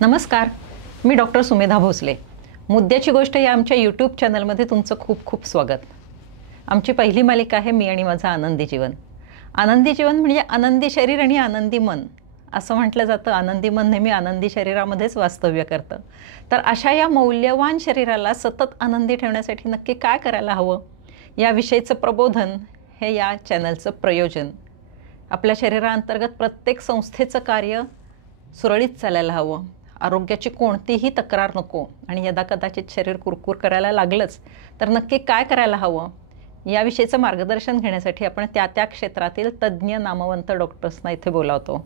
नमस्कार, मी डॉक्टर सुमेधा भोसले. मुद्द्याची गोष्ट या आमच्या यूट्यूब चॅनलमध्ये तुमचं खूप खूप स्वागत. आमची पहिली मालिका आहे मी आणि माझं आनंदी जीवन. आनंदी जीवन म्हणजे आनंदी शरीर आणि आनंदी मन असं म्हटलं जातं. आनंदी मन नेहमी आनंदी शरीरामध्येच वास्तव्य करतं. तर अशा या मौल्यवान शरीराला सतत आनंदी ठेवण्यासाठी नक्की काय करायला हवं याविषयीचं प्रबोधन हे या चॅनलचं प्रयोजन. आपल्या शरीराअंतर्गत प्रत्येक संस्थेचं कार्य सुरळीत चालायला हवं, आरोग्याची कोणतीही तक्रार नको आणि यदा कदाचित शरीर कुरकुर करायला लागलंच तर नक्की काय करायला हवं याविषयीचं मार्गदर्शन घेण्यासाठी आपण त्या त्या क्षेत्रातील तज्ज्ञ नामवंत डॉक्टर्सना इथे बोलावतो.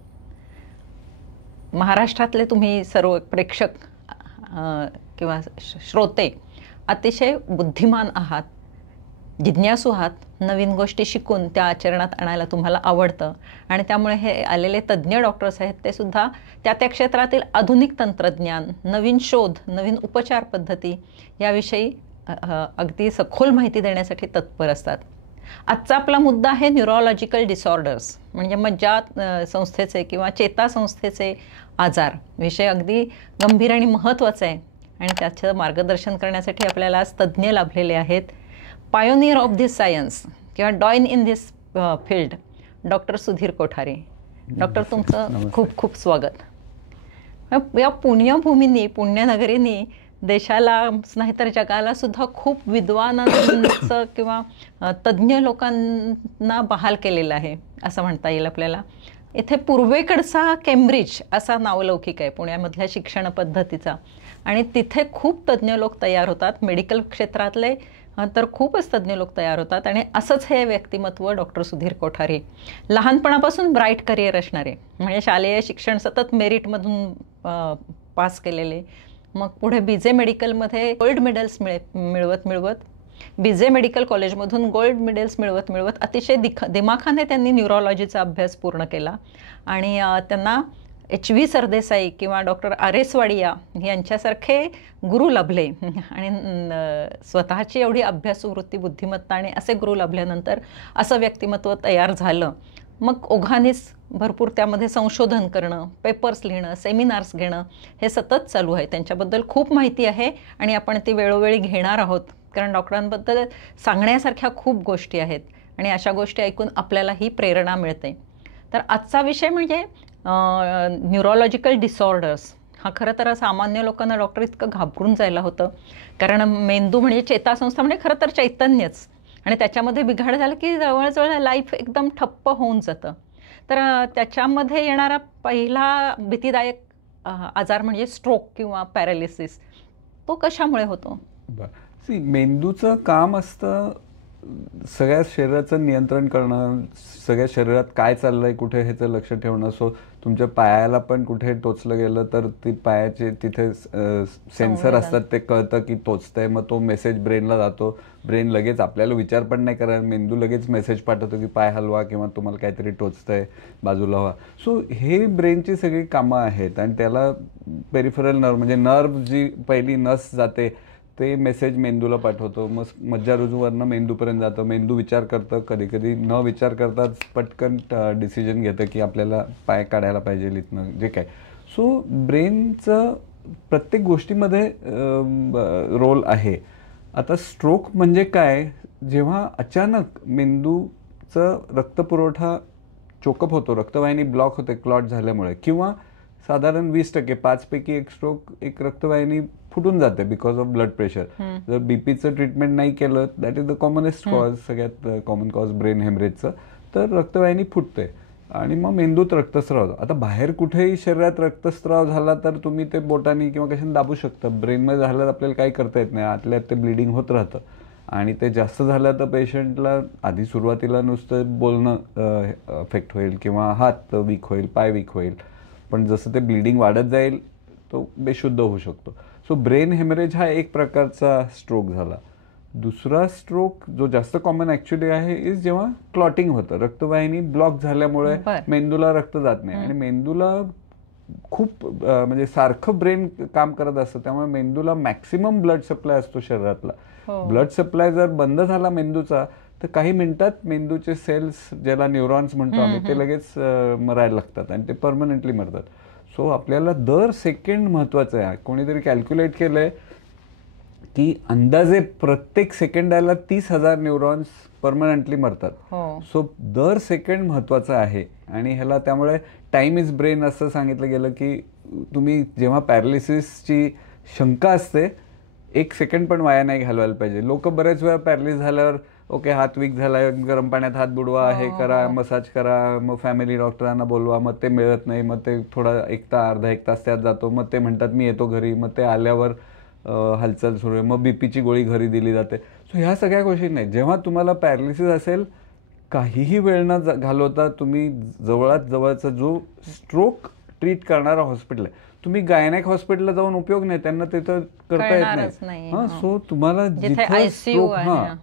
महाराष्ट्रातले तुम्ही सर्व प्रेक्षक किंवा श्रोते अतिशय बुद्धिमान आहात, जिज्ञासू आहात. नवीन गोष्टी शिकून त्या आचरणात आणायला तुम्हाला आवडतं आणि त्यामुळे हे आलेले तज्ज्ञ डॉक्टर्स आहेत ते सुद्धा त्या त्या क्षेत्रातील आधुनिक तंत्रज्ञान, नवीन शोध, नवीन उपचार पद्धती याविषयी अगदी सखोल माहिती देण्यासाठी तत्पर असतात. आजचा आपला मुद्दा आहे न्यूरोलॉजिकल डिसऑर्डर्स म्हणजे मज्जा संस्थेचे किंवा चेतासंस्थेचे आजार. विषय अगदी गंभीर आणि महत्त्वाचा आहे आणि त्याचं मार्गदर्शन करण्यासाठी आपल्याला आज तज्ज्ञ लाभलेले आहेत. पायोनियर ऑफ दिस सायन्स किंवा डॉइन in this field doctor Sudhir Kothare. Doctor, तुमचं खूप खूप स्वागत. या पुण्यभूमीनी, पुण्यनगरीनी देशाला नाहीतर जगाला सुद्धा खूप विद्वानांचं किंवा तज्ज्ञ लोकांना बहाल केलेलं आहे असं म्हणता येईल आपल्याला. इथे पूर्वेकडचा केम्ब्रिज असा नावलौकिक आहे पुण्यामधल्या शिक्षण पद्धतीचा आणि तिथे खूप तज्ज्ञ लोक तयार होतात. मेडिकल क्षेत्रातले तर खूपच तज्ज्ञ लोक तयार होतात आणि असंच हे व्यक्तिमत्व डॉक्टर सुधीर कोठारे. लहानपणापासून ब्राईट करिअर असणारे म्हणजे शालेय शिक्षण सतत मेरिटमधून पास केलेले, मग पुढे बीजे मेडिकलमध्ये गोल्ड मेडल्स मिळवत बीजे मेडिकल कॉलेजमधून गोल्ड मेडल्स मिळवत अतिशय दिमाखाने त्यांनी न्यूरोलॉजीचा अभ्यास पूर्ण केला आणि त्यांना H.V. सरदेसाई किंवा डॉक्टर R.S. वाडिया यांच्यासारखे गुरु लाभले आणि स्वतःची एवढी अभ्यासू वृत्ती, बुद्धिमत्ता आणि असे गुरु लाभल्यानंतर असं व्यक्तिमत्व तयार झालं. मग ओघानेच भरपूर त्यामध्ये संशोधन करणं, पेपर्स लिहिणं, सेमिनार्स घेणं हे सतत चालू आहे. त्यांच्याबद्दल खूप माहिती आहे आणि आपण ती वेळोवेळी घेणार आहोत कारण डॉक्टरांबद्दल सांगण्यासारख्या खूप गोष्टी आहेत आणि अशा गोष्टी ऐकून आपल्यालाही प्रेरणा मिळते. तर आजचा विषय म्हणजे न्यूरोलॉजिकल डिसऑर्डर्स. हा खरं तर सामान्य लोकांना डॉक्टर इतकं घाबरून जायला होतं कारण मेंदू म्हणजे चेतासंस्था म्हणजे खरं तर चैतन्यच आणि त्याच्यामध्ये बिघाड झालं की जवळजवळ लाईफ एकदम ठप्प होऊन जातं. तर त्याच्यामध्ये येणारा पहिला भीतीदायक आजार म्हणजे स्ट्रोक किंवा पॅरालिसिस. तो कशामुळे होतो? मेंदूचं काम असतं सगळ्या शरीराचं नियंत्रण करणं, सगळ्या शरीरात काय चाललंय कुठे ह्याचं लक्ष ठेवणं. सो तुमच्या पायाला पण कुठे टोचलं गेलं तर ती पायाचे तिथे सेन्सर असतात, ते कळतं की टोचतंय, मग तो मेसेज ब्रेनला जातो. ब्रेन लगेच आपल्याला विचार पण नाही करायला, मेंदू लगेच मेसेज पाठवतो की पाय हलवा किंवा तुम्हाला काहीतरी टोचतंय, बाजूला व्हा. सो हे ब्रेनची सगळी कामं आहेत आणि त्याला पेरिफेरल नर्व म्हणजे नर्व जी पहिली नस जाते ते मेसेज मेंदूला पाठवतो, मग मज्जारुजूवरनं मेंदूपर्यंत जातं. मेंदू विचार करतं, कधी कधी न विचार करताच पटकन डिसिजन घेतं की आपल्याला पाय काढायला पाहिजे इथनं जे काय. सो ब्रेनचं प्रत्येक गोष्टीमध्ये रोल आहे. आता स्ट्रोक म्हणजे काय? जेव्हा अचानक मेंदूचं रक्तपुरवठा चोकअप होतो, रक्तवाहिनी ब्लॉक होते क्लॉट झाल्यामुळे, किंवा साधारण 20% 5 पैकी एक स्ट्रोक एक रक्तवाहिनी फुटून जाते बिकॉज ऑफ ब्लड प्रेशर. जर बीपीचं ट्रीटमेंट नाही केलं, that is the commonest cause, सगळ्यात कॉमन कॉज ब्रेन हेमरेजचं, तर रक्तवाहिनी फुटते आणि मग मेंदूत रक्तस्राव होतो. आता बाहेर कुठेही शरीरात रक्तस्राव झाला तर तुम्ही ते बोटानी किंवा कशाने दाबू शकता. ब्रेनमध्ये झालं आपल्याला काही करता येत नाही, आतल्यात ते ब्लिडिंग होत राहतं आणि ते जास्त झालं तर पेशंटला आधी सुरुवातीला नुसतं बोलणं अफेक्ट होईल किंवा हात वीक होईल, पाय वीक होईल, पण जसं ते ब्लिडिंग वाढत जाईल तो बेशुद्ध होऊ शकतो. सो ब्रेन हेमरेज हा एक प्रकारचा स्ट्रोक झाला. दुसरा स्ट्रोक जो जास्त कॉमन ॲक्च्युली आहे इज जेव्हा क्लॉटिंग होतं, रक्तवाहिनी ब्लॉक झाल्यामुळे मेंदूला रक्त जात नाही आणि मेंदूला खूप म्हणजे सारखं ब्रेन काम करत असतं, त्यामुळे मेंदूला मॅक्सिमम ब्लड सप्लाय असतो शरीरातला. ब्लड सप्लाय जर बंद झाला मेंदूचा तर काही मिनिटात मेंदूचे सेल्स ज्याला न्यूरॉन्स म्हणतो आम्ही ते लगेच मरायला लागतात आणि ते परमनंटली मरतात. सो आपल्याला दर सेकंड महत्वाचं आहे. कोणीतरी कॅल्क्युलेट केलंय की अंदाजे प्रत्येक सेकंडाला 30,000 न्यूरॉन्स परमनंटली मरतात. सो दर सेकंड महत्वाचं आहे. आणि ह्याला त्यामुळे टाइम इज ब्रेन असं सांगितलं गेलं की तुम्ही जेव्हा पॅरालिसिसची शंका असते, 1 सेकंड पण वाया नाही घालवायला पाहिजे. लोक बरेच वेळा पॅरालिस झाल्यावर ओके हात वीक झालाय, गरम पाण्यात हात बुडवा, हे करा, मसाज करा, मग फॅमिली डॉक्टरांना बोलवा, मग ते मिळत नाही, मग ते थोडा अर्धा एक तास त्यात जातो, मग ते म्हणतात मी येतो घरी, मग ते आल्यावर हालचाल सुरू आहे, मग बीपीची गोळी घरी दिली जाते. सो ह्या सगळ्या गोष्टी नाही. जेव्हा तुम्हाला पॅरालिसिस असेल, काहीही वेळ न घालवता तुम्ही जवळात जवळचा जो स्ट्रोक ट्रीट करणारा हॉस्पिटल आहे, तुम्ही गायनेक हॉस्पिटलला जाऊन उपयोग नाही, त्यांना तिथं करता येत नाही. सो तुम्हाला जिथे स्ट्रोक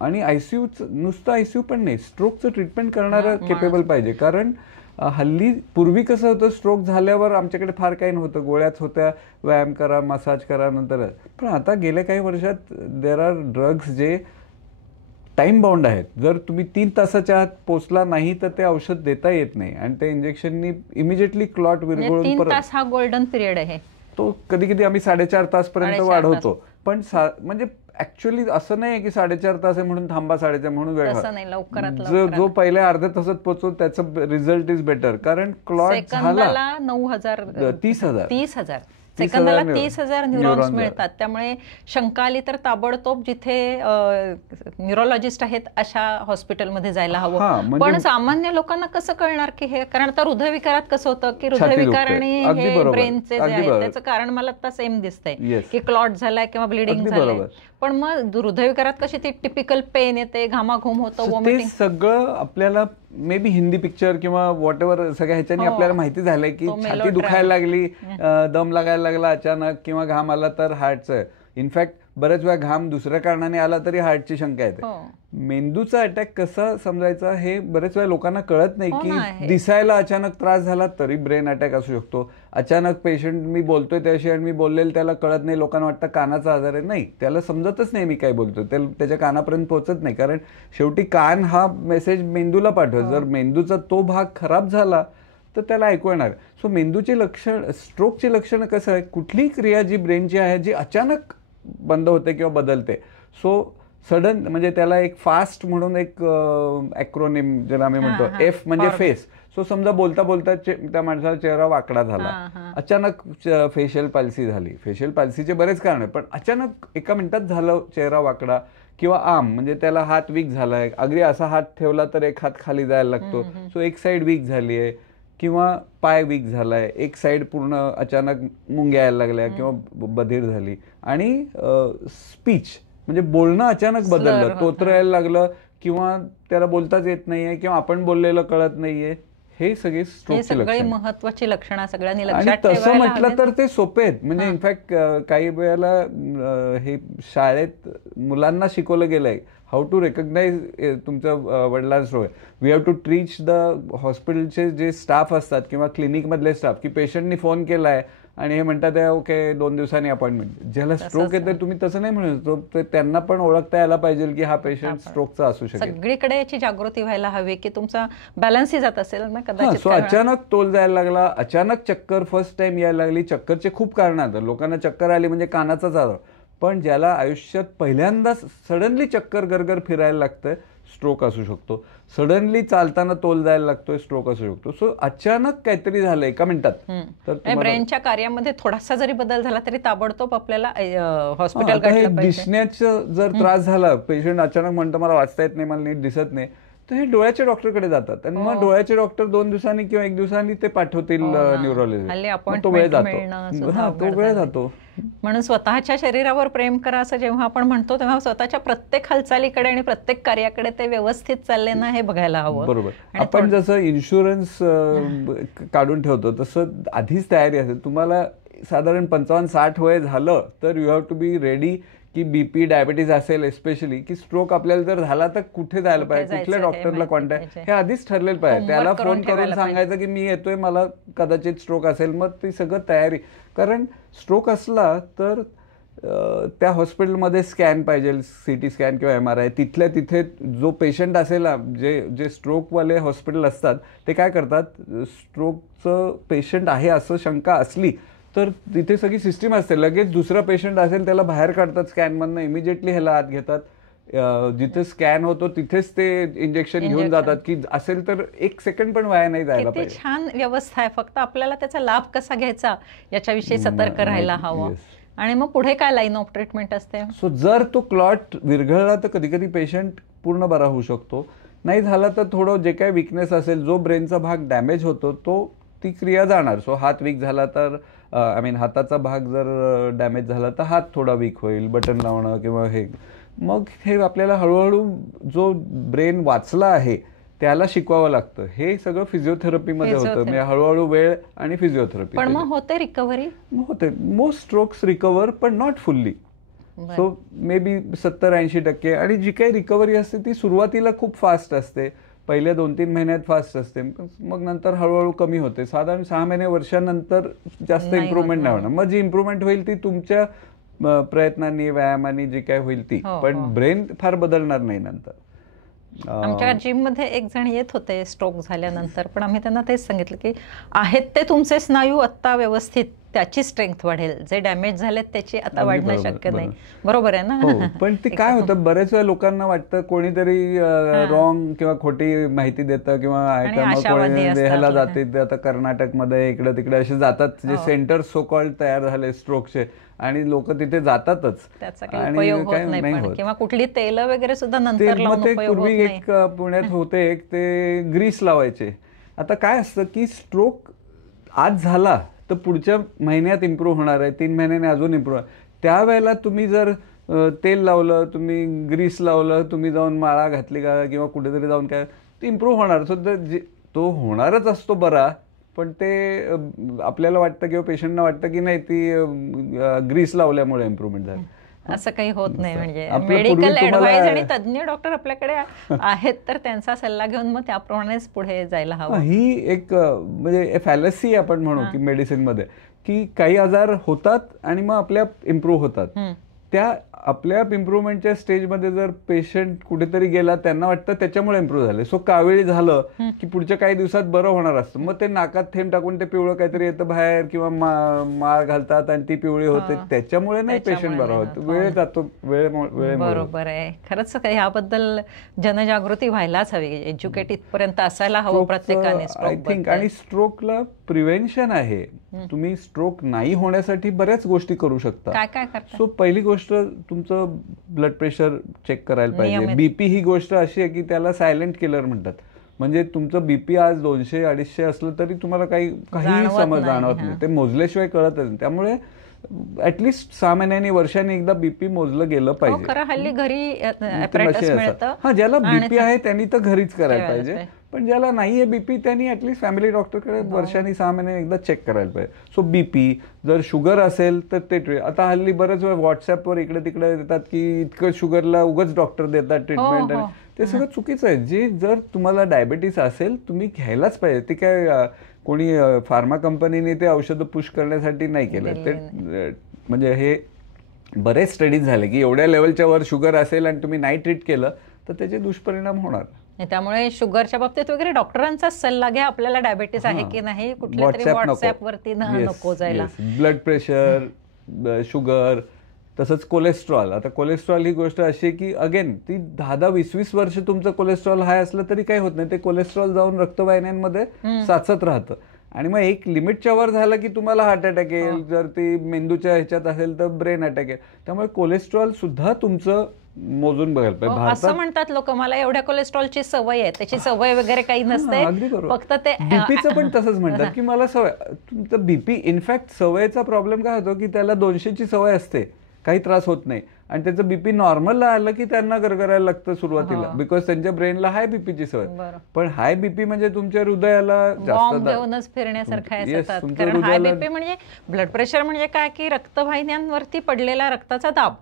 आणि आयसीयू, नुसतं आयसीयू पण नाही, स्ट्रोकचं ट्रीटमेंट करणारं केपेबल पाहिजे. कारण हल्ली पूर्वी कसं होतं, स्ट्रोक झाल्यावर आमच्याकडे फार काही नव्हतं, गोळ्याच होत्या, व्यायाम करा, मसाज करा, नंतर. पण आता गेल्या काही वर्षात देर आर ड्रग्स जे टाइम बाउंड आहेत. जर तुम्ही 3 तासाच्या आत पोचला नाही तर ते औषध देता येत नाही, आणि ते इंजेक्शननी इमिजिएटली क्लॉट विरघळून 3 तास हा गोल्डन पिरियड आहे. तो कधी कधी आम्ही 4.5 तासपर्यंत वाढवतो. पण म्हणजे ऍक्च्युअली असं नाही की 4.5 तास आहे म्हणून थांबा 4.5 म्हणून वेळ. जो पहिल्या अर्ध्या तासात पोहोचतो त्याचं रिझल्ट इज बेटर. कारण क्लॉट झाला 9,000 30,000 सेकंदाला 30,000 न्यूरॉन्स मिळतात. त्यामुळे शंका आली तर ताबडतोब जिथे न्यूरोलॉजिस्ट आहेत अशा हॉस्पिटलमध्ये जायला हवं. पण सामान्य लोकांना कसं कळणार की हे, कारण आता हृदयविकारात कसं होतं की हृदयविकार आणि हे ब्रेनचे जे आहे त्याचं कारण मला आता सेम दिसतंय की क्लॉट झालाय किंवा ब्लिडिंग झालंय. पण मग हृदयविकारात कशी ती टिपिकल पेन येते, घामाघूम होतं, वॉमिटिंग, सगळं आपल्याला मे बी हिंदी पिक्चर किंवा व्हॉट एव्हर सगळ्या ह्याच्यानी आपल्याला माहिती झालंय की छाती दुखायला लागली, दम लागायला लागला अचानक, किंवा घाम आला तर हार्टचं. इनफॅक्ट बऱ्याच वेळा घाम दुसऱ्या कारणाने आला तरी हार्टची शंका येते. मेंदूचा अटॅक कसा समजायचा हे बरेच वेळा लोकांना कळत नाही की दिसायला अचानक त्रास झाला तरी ब्रेन अटॅक असू शकतो. अचानक पेशंट मी बोलतोय त्याशी आणि मी बोललेलं त्याला कळत नाही, लोकांना वाटतं कानाचा आजार आहे. नाही, त्याला समजतच नाही मी काय बोलतोय, त्याच्या कानापर्यंत पोहोचत नाही. कारण शेवटी कान हा मेसेज मेंदूला पाठवतो. जर मेंदूचा तो भाग खराब झाला तर त्याला ऐकू येणार. सो मेंदूची लक्षण, स्ट्रोकची लक्षणं कसं आहे, कुठलीही क्रिया जी ब्रेनची आहे जी अचानक बंद होते किंवा बदलते. सो सडन, म्हणजे त्याला एक फास्ट म्हणून एक ॲक्रोनिम ज्याला आम्ही म्हणतो, एफ म्हणजे फेस. सो समजा बोलता बोलता त्या माणसाचा चेहरा वाकडा झाला, अचानक फेशियल पॅल्सी झाली. फेशियल पॅल्सीचे बरेच कारण आहे, पण अचानक एका मिनिटात झालं चेहरा वाकडा. किंवा आर्म, म्हणजे त्याला हात वीक झालाय, अगदी असा हात ठेवला तर एक हात खाली जायला लागतो, सो एक साईड वीक झाली आहे. किंवा पाय वीक झालाय, एक साईड पूर्ण अचानक मुंग्या यायला लागल्या किंवा बधीर झाली. आणि स्पीच म्हणजे बोलणं अचानक बदललं, तोत्र यायला लागलं, किंवा त्याला बोलताच येत नाहीये, किंवा आपण बोललेलं कळत नाहीये. हे सगळी स्ट्रोकची लक्षणं, महत्वाची लक्षणं सगळ्यांनी लक्षात ठेवायला. आणि तसं म्हटलं तर ते सोपे आहेत. म्हणजे इनफॅक्ट काही वेळेला हे शाळेत मुलांना शिकवलं गेलंय, हाऊ टू रेकग्नाइज तुमच्या वडिलांचा स्ट्रोक आहे. वी हॅव टू ट्रीच द हॉस्पिटलचे जे स्टाफ असतात किंवा क्लिनिकमधले स्टाफ, की पेशंटनी फोन केलाय आणि हे म्हणतात ओके 2 दिवसांनी अपॉइंटमेंट. ज्याला स्ट्रोक येते तुम्ही तसं नाही म्हणत, त्यांना पण ओळखता यायला पाहिजे की हा पेशंट स्ट्रोकचा असू शकेल. सगळीकडे याची जागृती व्हायला हवी की तुमचा बॅलन्सही जात असेल ना कदाचित. सो अचानक तोल जायला लागला, अचानक चक्कर फर्स्ट टाइम यायला लागली. चक्करचे खूप कारण आहेत. लोकांना चक्कर आली म्हणजे कानाचाच आजार, पण ज्याला आयुष्यात पहिल्यांदा सडनली चक्कर गरगर फिरायला लागतंय, स्ट्रोक असू शकतो. सडनली चालताना तोल जायला लागतोय, स्ट्रोक असू शकतो. सो अचानक काहीतरी झालं एका मिनिटात, तर ब्रेनच्या कार्यामध्ये थोडासा जरी बदल झाला तरी ताबडतोब आपल्याला हॉस्पिटल. दिसण्याचा जर त्रास झाला, पेशंट अचानक म्हणतो मला वाचता येत नाही, मला नीट दिसत नाही, तर हे डोळ्याच्या डॉक्टरकडे जातात. आणि मग डोळ्याचे डॉक्टर 2 दिवसांनी किंवा 1 दिवसांनी ते पाठवतील न्यूरोलॉजिस्ट. तो वेळ जातो. म्हणून स्वतःच्या शरीरावर प्रेम करा असं जेव्हा आपण म्हणतो तेव्हा स्वतःच्या प्रत्येक हालचालीकडे आणि प्रत्येक कार्याकडे ते व्यवस्थित चालले ना हे बघायला हवं. बरोबर. आपण जसं इन्शुरन्स काढून ठेवतो तसं आधीच तयारी असेल. तुम्हाला साधारण 55-60 वय झालं तर you have to be ready की बीपी डायबिटीज असेल एस्पेशली, की स्ट्रोक आपल्याला जर झाला तर कुठे जायला पाहिजे, कुठल्या डॉक्टरला कॉन्टॅक्ट, हे आधीच ठरलेलं पाहिजे. त्याला फोन करून सांगायचं की मी येतोय, मला कदाचित स्ट्रोक असेल, मग ती सगळं तयारी. कारण स्ट्रोक असला तर त्या हॉस्पिटलमध्ये स्कॅन पाहिजे, CT स्कॅन किंवा MRI, तिथल्या तिथे जो पेशंट असेल, जे स्ट्रोकवाले हॉस्पिटल असतात ते काय करतात, स्ट्रोकचं पेशंट आहे असं शंका असली तर तिथे सगळी सिस्टीम असते, लगेच दुसरा पेशंट असेल त्याला बाहेर काढतात स्कॅनमधनं, इमिजिएटली ह्याला आत घेतात, जिथे स्कॅन होतो तिथेच ते इंजेक्शन घेऊन जातात, की असेल तर 1 सेकंड पण वाया नाही जायला पाहिजे. छान व्यवस्था आहे, फक्त आपल्याला त्याचा लाभ कसा घ्यायचा याच्याविषयी सतर्क राहायला हवं. आणि मग पुढे काय लाईन ऑफ ट्रीटमेंट असते? सो जर तो क्लॉट विरघळला तर कधी कधी पेशंट पूर्ण बरा होऊ शकतो, नाही झाला तर थोडं जे काही विकनेस असेल, जो ब्रेनचा भाग डॅमेज होतो ती क्रिया जाणार. सो हात वीक झाला तर हाताचा भाग जर डॅमेज झाला तर हात थोडा वीक होईल, बटन लावणं किंवा हे. मग हे आपल्याला हळूहळू जो ब्रेन वाचला आहे त्याला शिकवावं लागतं. हे सगळं फिजिओथेरपीमध्ये होतं, म्हणजे हळूहळू वेळ आणि फिजिओथेरपी. पण मग होते रिकव्हरी? होते. मोस्ट स्ट्रोक्स रिकव्हर, पण not fully. So may be 70-80%. आणि जी काही रिकव्हरी असते ती सुरुवातीला खूप फास्ट असते, पहिल्या 2-3 महिन्यात फास्ट असते, मग नंतर हळूहळू कमी होते. साधारण 6 महिने वर्षानंतर जास्त इम्प्रूव्हमेंट नाही होणार. मग जी इम्प्रूव्हमेंट होईल ती तुमच्या प्रयत्नांनी, व्यायामाने जी काय होईल ती, पण ब्रेन फार बदलणार नाही नंतर. आमच्या जिम मध्ये एक जण येत होते स्ट्रोक झाल्यानंतर, पण आम्ही त्यांना तेच सांगितलं की आहेत ते तुमचे स्नायू आत्ता व्यवस्थित, त्याची स्ट्रेंथ वाढेल, जे डॅमेज झालेत त्याची आता वाढणं शक्य नाही. बरोबर आहे ना? पण ते काय होतं, बरेच वेळा लोकांना वाटतं कोणीतरी रॉंग किंवा खोटी माहिती देतं किंवा ह्याला जाते, आता कर्नाटकमध्ये इकडे तिकडे असे जातात जे सेंटर सो कॉल्ड तयार झाले स्ट्रोकचे, आणि लोक तिथे जातातच, किंवा कुठली तेल वगैरे सुद्धा नंतर लावून उपयोग होत नाही. एक पुण्यात होते, एक ते ग्रीस लावायचे. आता काय असतं की स्ट्रोक आज झाला तर पुढच्या महिन्यात इम्प्रूव्ह होणार आहे, 3 महिन्याने अजून इम्प्रूव्ह. त्यावेळेला तुम्ही जर तेल लावलं, तुम्ही ग्रीस लावलं, तुम्ही जाऊन माळा घातली का किंवा कुठेतरी जाऊन काय, ते इम्प्रूव्ह होणार. तो होणारच असतो बरा, पण ते आपल्याला वाटतं किंवा पेशंटना वाटतं की नाही ती ग्रीस लावल्यामुळे इम्प्रूव्हमेंट झाली. असं काही होत नाही. म्हणजे मेडिकल ऍडवाइस आणि तज्ञ डॉक्टर आपल्याकडे आहेत तर त्यांचा सल्ला घेऊन मग त्याप्रमाणेच पुढे जायला हवं. ही एक म्हणजे फॅलसी आपण म्हणू की मेडिसिन मध्ये, की काही आजार होतात आणि मग आपल्याप इम्प्रूव्ह होतात. त्या आपल्या इम्प्रूव्हमेंटच्या स्टेजमध्ये जर पेशंट कुठेतरी गेला, त्यांना वाटतं त्याच्यामुळे इम्प्रूव्ह झाले, सो कावेळी झालं की पुढच्या काही दिवसात बरं होणार असतं, मग ते नाकात थेंब टाकून ते पिवळं काहीतरी येतं बाहेर किंवा माळ घालतात आणि ती पिवळी होते, त्याच्यामुळे नाही पेशंट बरा होत, वेळ जातो. बरोबर आहे. खरंच याबद्दल जनजागृती व्हायलाच हवी, एज्युकेट इथपर्यंत असायला हवं प्रत्येकाने. I think. आणि स्ट्रोकला प्रिव्हेन्शन आहे, तुम्ही स्ट्रोक नाही होण्यासाठी बऱ्याच गोष्टी करू शकता. काय काय करता? सो पहिली गोष्ट तुमचं ब्लड प्रेशर चेक करायला पाहिजे. बीपी ही गोष्ट अशी आहे की त्याला सायलेंट किलर म्हणतात. म्हणजे तुमचं बीपी आज 200-250 असलं तरी तुम्हाला काही समज जाणवत नाही, ते मोजल्याशिवाय कळतच नाही. त्यामुळे ऍटलिस्ट 6 महिन्यांनी, वर्षांनी एकदा बीपी मोजलं गेलं पाहिजे. हल्ली घरी ज्याला बीपी आहे त्यांनी तर घरीच करायला पाहिजे, पण ज्याला नाहीये बीपी त्यांनी ऍटलिस्ट फॅमिली डॉक्टरकडे वर्षांनी 6 महिने एकदा चेक करायला पाहिजे. सो बीपी, जर शुगर असेल तर ते आता हल्ली बरेच वेळ व्हॉट्सअपवर इकडे तिकडे देतात की इतकं शुगरला उगाच डॉक्टर देतात ट्रीटमेंट, आणि ते सगळं चुकीचं आहे. जर तुम्हाला डायबिटीस असेल तुम्ही घ्यायलाच पाहिजे. ते काय कोणी फार्मा कंपनीने ते औषधं पुश करण्यासाठी नाही केलं ते, म्हणजे हे बरेच स्टडीज झाले की एवढ्या लेवलच्या वर शुगर असेल आणि तुम्ही नाही ट्रीट केलं तर त्याचे दुष्परिणाम होणार. त्यामुळे शुगरच्या बाबतीत वगैरे डॉक्टरांचा सल्ला घ्या. आपल्याला डायबिटीस आहे की नाही कुठल्या तरी व्हॉट्सअप वरती नको जायला. ब्लड प्रेशर, शुगर, तसंच कोलेस्ट्रॉल. आता कोलेस्ट्रॉल ही गोष्ट अशी आहे की अगेन ती 10-20 वर्ष तुमचं कोलेस्ट्रॉल हाय असलं तरी काही होत नाही, ते कोलेस्ट्रॉल जाऊन रक्तवाहिन्यांमध्ये साचत राहतं आणि मग एक लिमिटच्या वर झालं की तुम्हाला हार्ट अटॅक येईल, जर ती मेंदूच्या ह्याच्यात असेल तर ब्रेन अटॅक येईल. त्यामुळे कोलेस्ट्रॉल सुद्धा तुमचं मोजून बघायला पाहिजे. असं म्हणतात लोक, मला एवढ्या कोलेस्ट्रॉलची सवय आहे, त्याची सवय वगैरे काही नसते, फक्त ते बीपीचं पण तसंच म्हणतात की मला सवय. तुमचं बीपी इनफॅक्ट सवयीचा प्रॉब्लेम काय होतो की त्याला 200ची सवय असते, काही त्रास होत नाही, आणि त्याचं बीपी नॉर्मलला आलं की त्यांना गरगरायला लागतं सुरुवातीला, बिकॉज त्यांच्या ब्रेनला हाय बीपीची सवय. पण हाय बीपी म्हणजे तुमच्या हृदयाला जास्त फिरण्यासारखं. कारण हाय बीपी म्हणजे ब्लड प्रेशर म्हणजे काय की रक्तवाहिन्यांवरती पडलेला रक्ताचा दाब,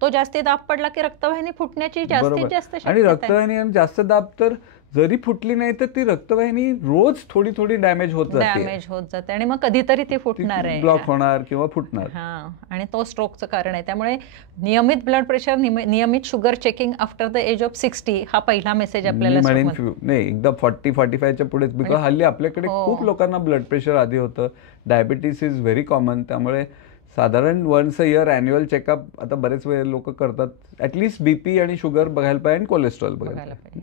तो जास्ती दाब पडला की रक्तवाहिनी फुटण्याची जास्तीत जास्त. आणि रक्तवाहिनी जास्त दाब तर जरी फुटली नाही तर ती रक्तवाहिनी रोज थोडी थोडी डॅमेज होत जाते आणि मग कधीतरी ती फुटणार आहे, ब्लॉक होणार किंवा फुटणार. आणि तो स्ट्रोकचं कारण आहे. त्यामुळे नियमित ब्लड प्रेशर, नियमित sugar checking after the age of 60 हा पहिला मेसेज आपल्याला नाही, एकदा 40-45च्या पुढेच. बिकॉज हल्ली आपल्याकडे खूप लोकांना ब्लड प्रेशर आधी होतं. Diabetes is very common. त्यामुळे साधारण once a year annual checkup आता बरेच वेळ लोक करतात. ॲटलिस्ट बीपी आणि शुगर बघायला पाहिजे आणि कोलेस्ट्रॉल बघायला पाहिजे.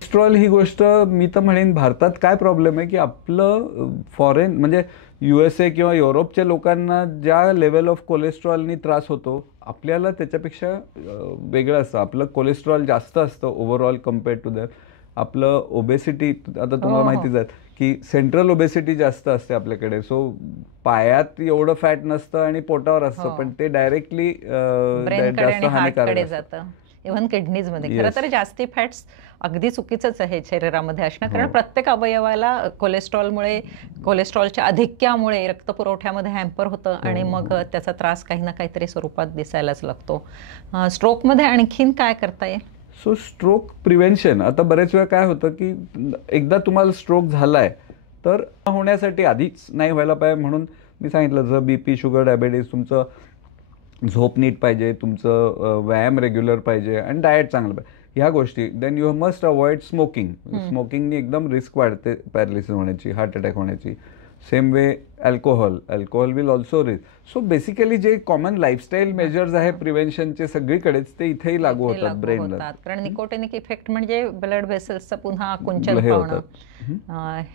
कोलेस्ट्रॉल ही गोष्ट मी तर म्हणेन भारतात काय प्रॉब्लेम आहे की आपलं फॉरेन म्हणजे USA किंवा युरोपच्या लोकांना ज्या लेवल ऑफ कोलेस्ट्रॉलनी त्रास होतो आपल्याला त्याच्यापेक्षा वेगळं असतं. आपलं कोलेस्ट्रॉल जास्त असतं ओव्हरऑल कम्पेअर्ड टू दॅट. आपलं ओबेसिटी आता तुम्हाला माहितीच आहे की सेंट्रल ओबेसिटी जास्त असते आपल्याकडे. सो पायात एवढं फॅट नसतं आणि पोटावर असतं, पण ते डायरेक्टली जास्त हानिकारक जातं. इव्हन किडनीज मध्ये खरं तर जास्ती फॅट्स अगदी चुकीचंच आहे शरीरामध्ये असणं, कारण प्रत्येक अवयवाला कोलेस्ट्रॉलमुळे, कोलेस्ट्रॉलच्या अधिक्यामुळे रक्तपुरवठ्यामध्ये हॅम्पर होतं आणि मग त्याचा त्रास काही ना काहीतरी स्वरूपात दिसायलाच लागतो. स्ट्रोकमध्ये आणखीन काय करता येईल? So stroke prevention. आता बरेच वेळा काय होतं की एकदा तुम्हाला स्ट्रोक झालाय तर होण्यासाठी आधीच नाही व्हायला पाहिजे म्हणून मी सांगितलं, जर बीपी, शुगर, डायबिटीस, तुमचं झोप नीट पाहिजे, तुमचं व्यायाम रेग्युलर पाहिजे आणि डाएट चांगलं पाहिजे, ह्या गोष्टी. Then you must avoid smoking. स्मोकिंगनी एकदम रिस्क वाढते पॅरालिसिस होण्याची, हार्ट अटॅक होण्याची. Same way alcohol will also risk. So basically जे कॉमन लाईफस्टाईल मेजर्स आहे प्रिव्हेन्शनचे सगळीकडेच, ते इथेही लागू होतात ब्रेनला. कारण निकोटिनिक इफेक्ट म्हणजे ब्लड व्हेसलचं पुन्हा कुंचन पावणं,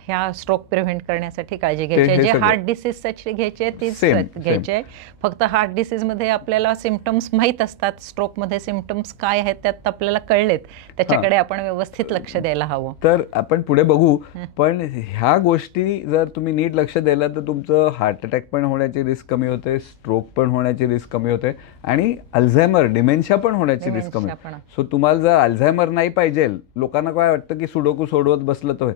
ह्या स्ट्रोक प्रिव्हेंट करण्यासाठी काळजी घ्यायची. जे हार्ट डिसीजसाठी घ्यायचे तीच घ्यायचे. फक्त हार्ट डिसीज मध्ये आपल्याला सिम्पटम्स माहीत असतात, स्ट्रोकमध्ये सिम्पटम्स काय आहेत त्यात आपल्याला कळलेत, त्याच्याकडे आपण व्यवस्थित लक्ष द्यायला हवं. तर आपण पुढे बघू, पण ह्या गोष्टी जर तुम्ही नीट लक्ष द्यायला तर तुमचं हार्ट अटॅक पण होण्याची रिस्क कमी होते, स्ट्रोक पण होण्याची रिस्क कमी होते आणि अल्झायमर, डिमेन्शिया पण होण्याची रिस्क कमी. सो तुम्हाला जर अल्झायमर नाही पाहिजे, लोकांना काय वाटतं की सुडोकू सोडवत बसलं तर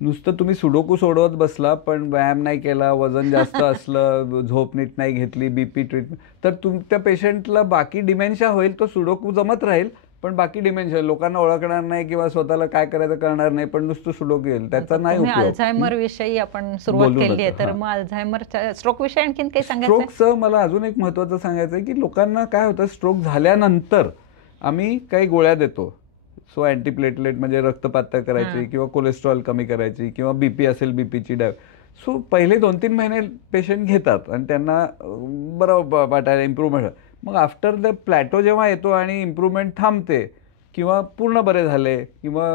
नुसतं तुम्ही सुडोकू सोडवत बसला पण व्यायाम नाही केला, वजन जास्त असलं, झोप नीट नाही घेतली, बीपी ट्रीटमेंट, तर तुमच्या पेशंटला बाकी डिमेन्शिया होईल. तो सुडोकू जमत राहील पण बाकी डिमेन्शिया लोकांना ओळखणार नाही किंवा स्वतःला काय करायचं करणार नाही, पण नुसतं सुडोकू येईल, त्याचा नाही उपयोग. अल्झायमर विषयी आपण सुरुवात केली आहे, तर मग अल्झायमरच्या स्ट्रोक विषयी आणखीन काही सांगायचं? स्ट्रोकचं मला अजून एक महत्वाचं सांगायचं आहे की लोकांना काय होतं, स्ट्रोक झाल्यानंतर आम्ही काही गोळ्या देतो. सो अँटीप्लेटलेट म्हणजे रक्त पातळ करायची किंवा कोलेस्ट्रॉल कमी करायची किंवा बीपी असेल बीपीची सो पहिले 2-3 महिने पेशंट घेतात आणि त्यांना बरं वाटायला इम्प्रूव्हमेंट. मग आफ्टर द प्लॅटो जेव्हा येतो आणि इम्प्रूव्हमेंट थांबते किंवा पूर्ण बरे झाले किंवा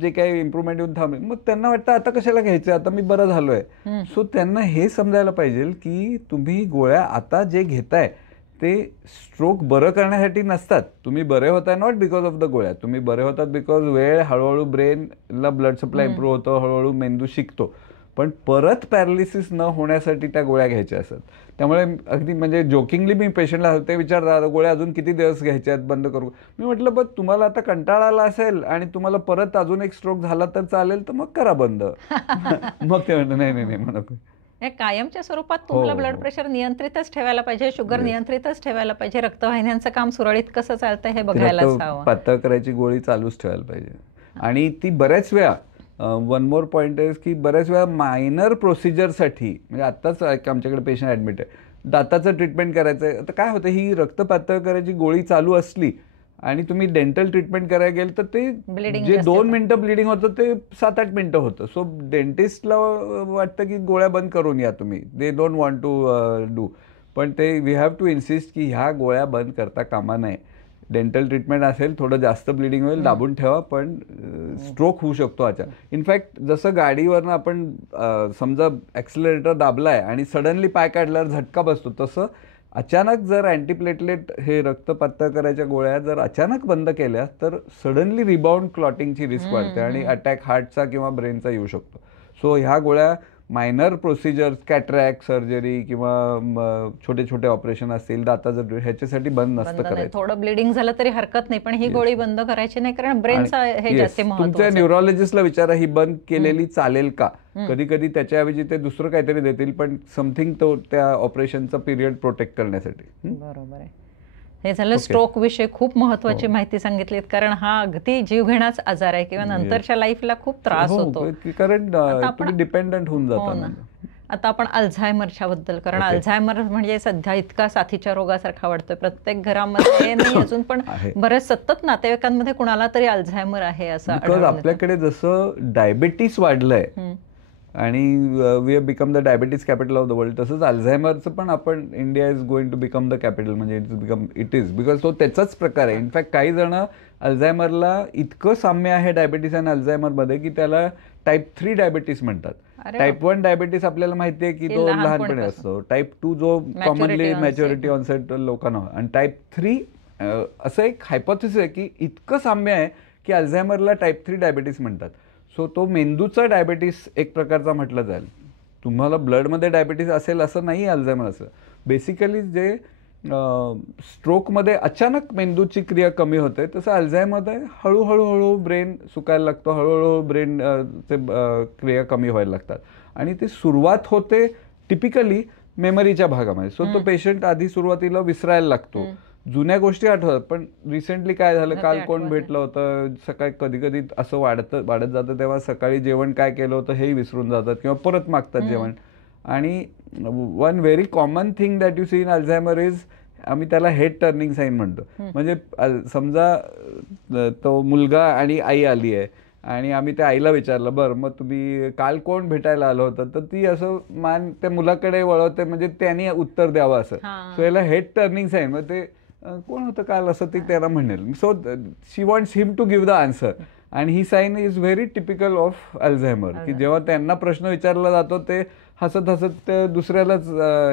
जे काही इम्प्रूव्हमेंट येऊन थांबले, मग त्यांना वाटतं आता कशाला घ्यायचं, आता मी बरं झालोय. सो त्यांना हे समजायला पाहिजे की तुम्ही गोळ्या आता जे घेताय ते स्ट्रोक बरं करण्यासाठी नसतात. तुम्ही बरे होताय नॉट बिकॉज ऑफ द गोळ्या, तुम्ही बरे होतात बिकॉज वेळ हळूहळू ब्रेनला ब्लड सप्लाय इम्प्रूव्ह होतं, हळूहळू मेंदू शिकतो. पण परत पॅरालिसिस न होण्यासाठी त्या गोळ्या घ्यायच्या असतात. त्यामुळे अगदी म्हणजे जोकिंगली मी पेशंटला ते विचारतात, गोळ्या अजून किती दिवस घ्यायच्या आहेत, बंद करू? मी म्हटलं बघ, तुम्हाला आता कंटाळा आला असेल आणि तुम्हाला परत अजून एक स्ट्रोक झाला तर चालेल, तर मग करा बंद. मग ते म्हणतं नाही म्हणत कायमच्या स्वरूपात तुम्हाला ब्लड प्रेशर नियंत्रितच ठेवायला पाहिजे, शुगर नियंत्रितच ठेवायला पाहिजे, रक्तवाहिन्यांचं काम सुरळीत कसं चालतंय हे बघायलाच हवं. पातळ करायची गोळी चालूच ठेवायला पाहिजे. आणि ती बऱ्याच वेळा वन मोर पॉईंट आहे की बऱ्याच वेळा मायनर प्रोसिजरसाठी, म्हणजे आत्ताच आमच्याकडे पेशंट ॲडमिट आहे, दाताचं ट्रीटमेंट करायचं आहे. आता काय होतं, ही रक्त पातळ करायची गोळी चालू असली आणि तुम्ही डेंटल ट्रीटमेंट करायला गेल तर ते जे 2 मिनिटं ब्लिडिंग होतं ते 7-8 मिनिटं होतं. सो डेंटिस्टला वाटतं की गोळ्या बंद करून या तुम्ही, they don't want to do. पण ते वी हॅव टू इन्सिस्ट की ह्या गोळ्या बंद करता कामा नये. डेंटल ट्रीटमेंट असेल, थोडं जास्त ब्लिडिंग होईल, दाबून ठेवा, पण स्ट्रोक होऊ शकतो अचानक. इनफॅक्ट जसं गाडीवरनं आपण समजा ॲक्सिलरेटर दाबलाय आणि सडनली पाय काढल्यावर झटका बसतो, तसं अचानक जर अँटीप्लेटलेट हे रक्त पातळ करायच्या गोळ्या जर अचानक बंद केल्या तर सडनली रिबाउंड क्लॉटिंगची रिस्क वाढते आणि अटॅक हार्टचा किंवा ब्रेनचा येऊ शकतो. सो ह्या गोळ्या मायनर प्रोसिजर्स, कॅटरॅक्ट सर्जरी किंवा छोटे छोटे ऑपरेशन असतील, दाताचं, ह्याच्यासाठी बंद नसतं करायचं. थोडं ब्लिडिंग झालं तरी हरकत नाही, पण ही गोळी बंद करायची नाही, कारण ब्रेनचा हे जास्त महत्त्वाचं. तुमच्या न्यूरोलॉजिस्टला विचारा ही बंद केलेली चालेल का. कधी कधी त्याच्याऐवजी ते दुसरं काहीतरी देतील, पण समथिंग तो त्या ऑपरेशनचा पिरियड प्रोटेक्ट करण्यासाठी. बरोबर आहे. हे झालं स्ट्रोक विषयी खूप महत्वाची माहिती सांगितलीत, कारण हा अगदी जीवघेणाच आजार आहे किंवा नंतरच्या लाईफला खूप त्रास होतो, कारण डिपेंडंट होऊन जातात. आता आपण अल्झायमरच्या बद्दल, कारण अल्झायमर म्हणजे सध्या इतका साथीच्या रोगासारखा वाटतोय प्रत्येक घरामध्ये नाही अजून, पण बरेच सतत नातेवाईकांमध्ये कुणाला तरी अल्झायमर आहे असं बिकॉज आपल्याकडे जसं डायबिटीस वाढलंय आणि we have become the diabetes capital of the world, तसंच अल्झायमरचं पण आपण India is going to become the capital, म्हणजे इट इज बिकॉज तो त्याचाच प्रकार आहे. इनफॅक्ट काही जण अल्झायमरला इतकं साम्य आहे डायबिटीस आणि अल्झायमरमध्ये की त्याला टाईप 3 डायबिटीस म्हणतात. टाईप 1 डायबिटीस आपल्याला माहिती आहे की तो लहानपणी असतो, टाईप 2 जो कॉमनली मॅच्युरिटी ऑनसेट लोकांना, आणि टाईप 3 असं एक हायपोथेसिस आहे की इतकं साम्य आहे की अल्झायमरला टाईप 3 डायबिटीस म्हणतात. सो तो मेंदूचा डायबिटीस एक प्रकारचा म्हटलं जाईल. तुम्हाला ब्लडमध्ये डायबिटीस असेल असं नाही अल्झायमर असं. बेसिकली जे स्ट्रोकमध्ये अचानक मेंदूची क्रिया कमी होते, तसं अल्झायमरमध्ये हळूहळू ब्रेन सुकायला लागतो, हळूहळू ब्रेन चे क्रिया कमी व्हायला लागतात, आणि ती सुरुवात होते टिपिकली मेमरीच्या भागामध्ये. सो तो पेशंट आधी सुरुवातीला विसरायला लागतो, जुन्या गोष्टी आठवतात, पण रिसेंटली काय झालं, काल कोण भेटलं होतं, सकाळी कधी कधी असं वाढत जातं, तेव्हा सकाळी जेवण काय केलं होतं हेही विसरून जातात किंवा परत मागतात जेवण. आणि one very common thing that you see in Alzheimer is, आम्ही त्याला हेड टर्निंग साईन म्हणतो. म्हणजे समजा तो मुलगा आणि आई आली आहे आणि आम्ही त्या आईला विचारलं, बरं मग तुम्ही काल कोण भेटायला आलं होतं, तर ती असं मान त्या मुलाकडे वळवते, म्हणजे त्यांनी उत्तर द्यावं असं. सो याला हेड टर्निंग साईन, मग ते कोण होतं काल असं ती त्याला म्हणेल. So she wants him to give the answer, and ही sign is very typical of Alzheimer, की जेव्हा त्यांना प्रश्न विचारला जातो ते हसत ते दुसऱ्यालाच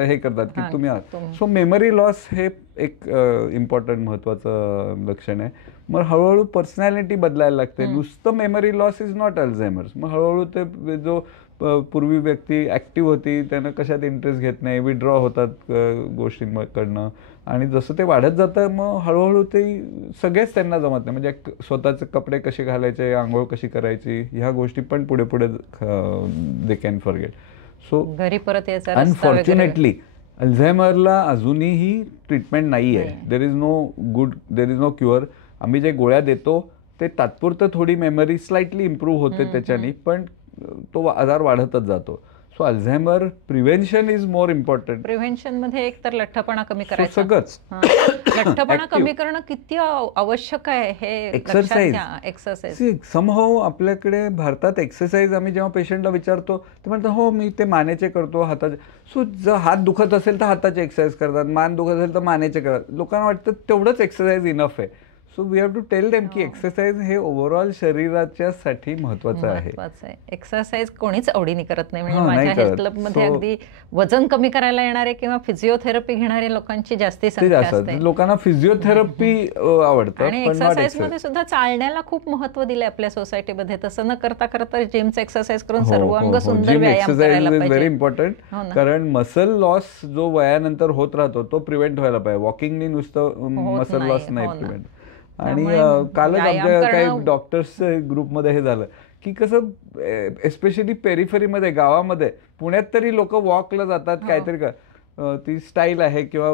हे करतात की तुम्ही आहात. सो मेमरी लॉस हे एक इम्पॉर्टंट महत्वाचं लक्षण आहे. मग हळूहळू पर्सनॅलिटी बदलायला लागते. नुसतं memory loss is not Alzheimer's. मग हळूहळू ते जो पूर्वी व्यक्ती ऍक्टिव्ह होती त्यांना कशात इंटरेस्ट घेत नाही, विड्रॉ होतात गोष्टींकडनं, आणि जसं ते वाढत जातं मग हळूहळू ते सगळेच त्यांना जमत नाही. म्हणजे स्वतःचे कपडे कसे घालायचे, आंघोळ कशी करायची, ह्या गोष्टी पण पुढे दे कॅन फॉरगेट. सो घरी परत यायचं. अनफॉर्च्युनेटली अल्झायमरला अजूनही ट्रीटमेंट नाही आहे. There is no cure. आम्ही जे गोळ्या देतो ते तात्पुरतं थोडी मेमरी स्लाइटली इम्प्रूव्ह होते त्याच्यानी, पण तो आजार वाढतच जातो. So Alzheimer prevention is more important. Prevention मध्ये एक तर लठ्ठपणा कमी करायचा, सगळंच लठ्ठपणा कमी करणं किती आवश्यक आहे हे एक्सरसाइज. समहाऊ आपल्याकडे भारतात एक्सरसाइज आम्ही जेव्हा पेशंटला विचारतो ते म्हणतात हो मी ते मानेचे करतो, हाताचे. सो जर हात दुखत असेल तर हाताचे एक्सरसाइज करतात, मान दुखत असेल तर मानेचे करतात. लोकांना वाटतं तेवढंच एक्सरसाइज इनफ आहे. So we have to tell them की एक्सरसाइज हे ओव्हरऑल शरीराच्या साठी महत्वाचं आहे. एक्सरसाइज कोणीच आवडीने करत नाही. म्हणजे माझ्या हेल्थ क्लब मध्ये अगदी वजन कमी करायला येणारे किंवा फिजिओथेरपी घेणारे लोकांची जास्ती संख्या असते. लोकांना फिजिओथेरपी आवडतं. आणि एक्सरसाइज मध्ये सुद्धा चालण्याला खूप महत्व दिलंय आपल्या सोसायटीमध्ये. तसं न करता जिमचा एक्सरसाइज करून सर्वांग सुंदर व्यायाम करायला पाहिजे. Very important. कारण मसल लॉस जो वयानंतर होत राहतो तो प्रिव्हेंट व्हायला पाहिजे. वॉकिंगने नुसतं मसल लॉस नाही प्रिव्हेंट. आणि कालच आमच्या काही डॉक्टर्स ग्रुपमध्ये हे झालं की कसं एस्पेशली पेरिफेरीमध्ये गावामध्ये, पुण्यात तरी लोक वॉकला जातात, काहीतरी ती स्टाईल आहे किंवा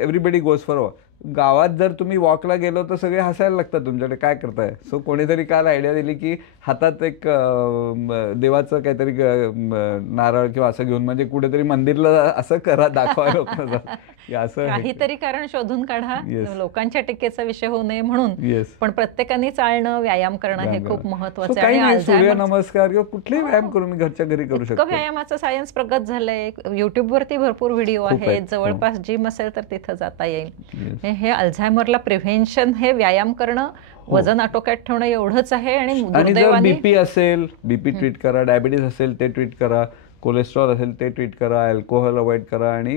एव्हरीबडी गोज फॉर वॉक. गावात जर तुम्ही वॉकला गेलो तर सगळे हसायला लागतात तुमच्याकडे, काय करताय. सो कोणीतरी काल आयडिया दिली की हातात एक देवाचं काहीतरी नारळ किंवा असं घेऊन, म्हणजे कुठेतरी मंदिरला असं करा, दाखवा लोकांना असं काहीतरी कारण शोधून काढा. लोकांच्या टीकेचा विषय होऊ नये म्हणून. पण प्रत्येकाने चालणं, व्यायाम करणं हे खूप महत्वाचं आहे. सूर्यनमस्कार किंवा कुठलेही व्यायाम करून घरच्या घरी करू शकतो. व्यायामाचं सायन्स प्रगत झालंय. युट्यूब वरती भरपूर व्हिडिओ आहेत. जवळपास जिम असेल तर तिथं जाता येईल. हे अल्झायमरला प्रिव्हेन्शन हे व्यायाम करणं, वजन आटोक्यात ठेवणं एवढंच आहे. आणि जर बीपी असेल, बीपी ट्रीट करा. डायबिटीस असेल ते ट्रीट करा. कोलेस्ट्रॉल असेल ते ट्रीट करा. अल्कोहोल अवॉइड करा. आणि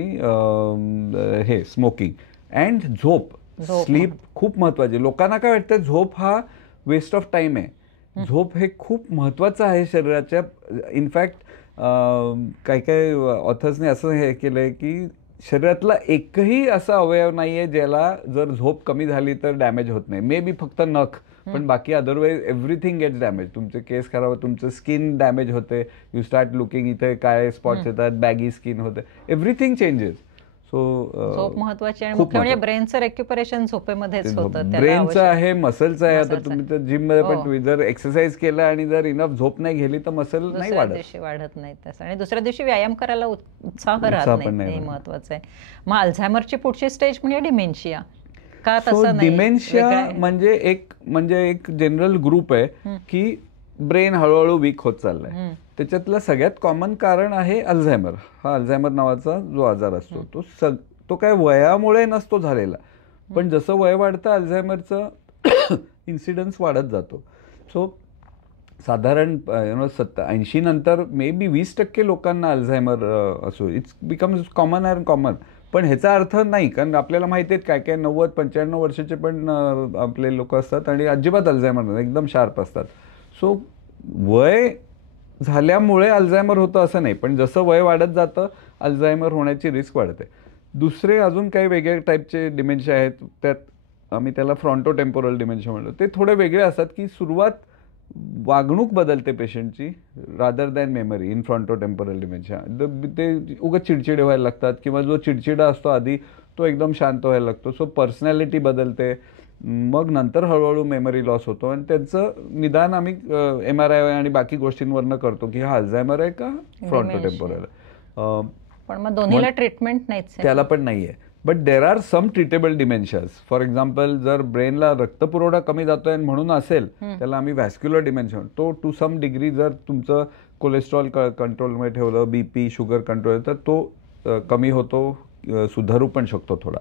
हे स्मोकिंग अँड झोप, स्लीप खूप महत्वाची. लोकांना काय वाटतं झोप हा वेस्ट ऑफ टाइम आहे. झोप हे खूप महत्वाचं आहे शरीराच्या. इनफॅक्ट काही ऑथर्सने असं हे केलंय की शरीरातला एकही असा अवयव नाहीये ज्याला जर झोप कमी झाली तर डॅमेज होत नाही. मे बी फक्त नख, पण बाकी अदरवाईज एव्हरीथिंग गेट्स डॅमेज. तुमचे केस खराब होते, तुमचं स्किन डॅमेज होते, यू स्टार्ट लुकिंग, इथे काय स्पॉट्स येतात, बॅगी स्किन होते, एव्हरीथिंग चेंजेस. झोप महत्वाची आणि मुख्य म्हणजे ब्रेनचं रेक्युपरेशन झोपेमध्येच होतं. ब्रेनचं आहे, मसलचं आहे. आता तुम्ही तर जिम मध्ये पण जर एक्सरसाइज केला आणि जर इनफ झोप नाही गेली तर मसल नाही वाढत नाही तसं, आणि दुसऱ्या दिवशी व्यायाम करायला उत्साह राहत नाही. महत्वाचं आहे. मग अल्झायमरची पुढची स्टेज म्हणजे डिमेन्शिया का? तसं नाही, डिमेन्शिया म्हणजे एक जनरल ग्रुप आहे की ब्रेन हळूहळू वीक होत चाललाय. त्याच्यातलं सगळ्यात कॉमन कारण आहे अल्झायमर. हा अल्झायमर नावाचा जो आजार असतो तो काय वयामुळे नसतो झालेला, पण जसं वय वाढतं अल्झायमरचं इन्सिडन्स वाढत जातो. सो साधारण 80 नंतर मे बी 20% लोकांना अल्झायमर असो. It's becomes common and common. पण ह्याचा अर्थ नाही, कारण आपल्याला माहिती आहे काय 90-95 वर्षाचे पण आपले लोक असतात आणि अजिबात अल्झायमर एकदम शार्प असतात. सो वय झाल्यामुळे अल्झायमर होतं असं नाही, पण जसं वय वाढत जातं अल्झायमर होण्याची रिस्क वाढते. दुसरे अजून काही वेगळ्या टाईपचे डिमेन्शिया आहेत, त्यात आम्ही त्याला फ्रॉन्टोटेम्पोरल डिमेन्शिया म्हणतो. ते थोडे वेगळे असतात की सुरुवात वागणूक बदलते पेशंटची rather than memory in frontotemporal dementia. ते उगाच चिडचिडे व्हायला लागतात किंवा जो चिडचिडा असतो आधी तो एकदम शांत व्हायला लागतो. सो पर्सनॅलिटी बदलते, मग नंतर हळूहळू मेमरी लॉस होतो आणि त्यांचं निदान आम्ही MRI आणि बाकी गोष्टींवरनं करतो की हा अल्झायमर आहे का फ्रॉन्टोटेम्पोरल. पण मग दोन्हीला ट्रीटमेंट नाहीच, त्याला पण नाहीये. But there are some treatable dementias. For example जर ब्रेनला रक्तपुरवठा कमी जातोय म्हणून असेल त्याला आम्ही व्हॅस्क्युलर डिमेन्शिया तो टू सम डिग्री जर तुमचं कोलेस्ट्रॉल कंट्रोलमध्ये ठेवलं, BP शुगर कंट्रोल, तर तो कमी होतो, सुधारू पण शकतो थोडा.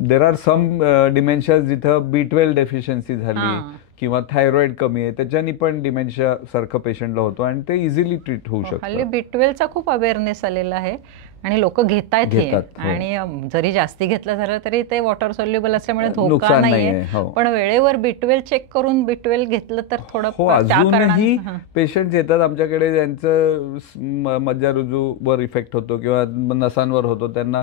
देर आर सम डिमेन्शियाज जिथं B12 डेफिशियन्सी झाली किंवा थायरॉइड कमी आहे, त्याच्यानी पण डिमेन्शिया सारखं पेशंटला होतो आणि ते इझिली ट्रीट होऊ शकतं. हल्ली B12चा खूप अवेअरनेस आलेला आहे आणि लोक घेतात आणि जरी जास्ती घेतलं झालं तरी ते वॉटर सोल्युबल असल्यामुळे धोका नाहीये. पण वेळेवर B12 चेक करून B12 घेतलं तर थोडं. अजूनही पेशंट येतात आमच्याकडे ज्यांचं मज्जारुजूवर इफेक्ट होतो किंवा नसांवर होतो, त्यांना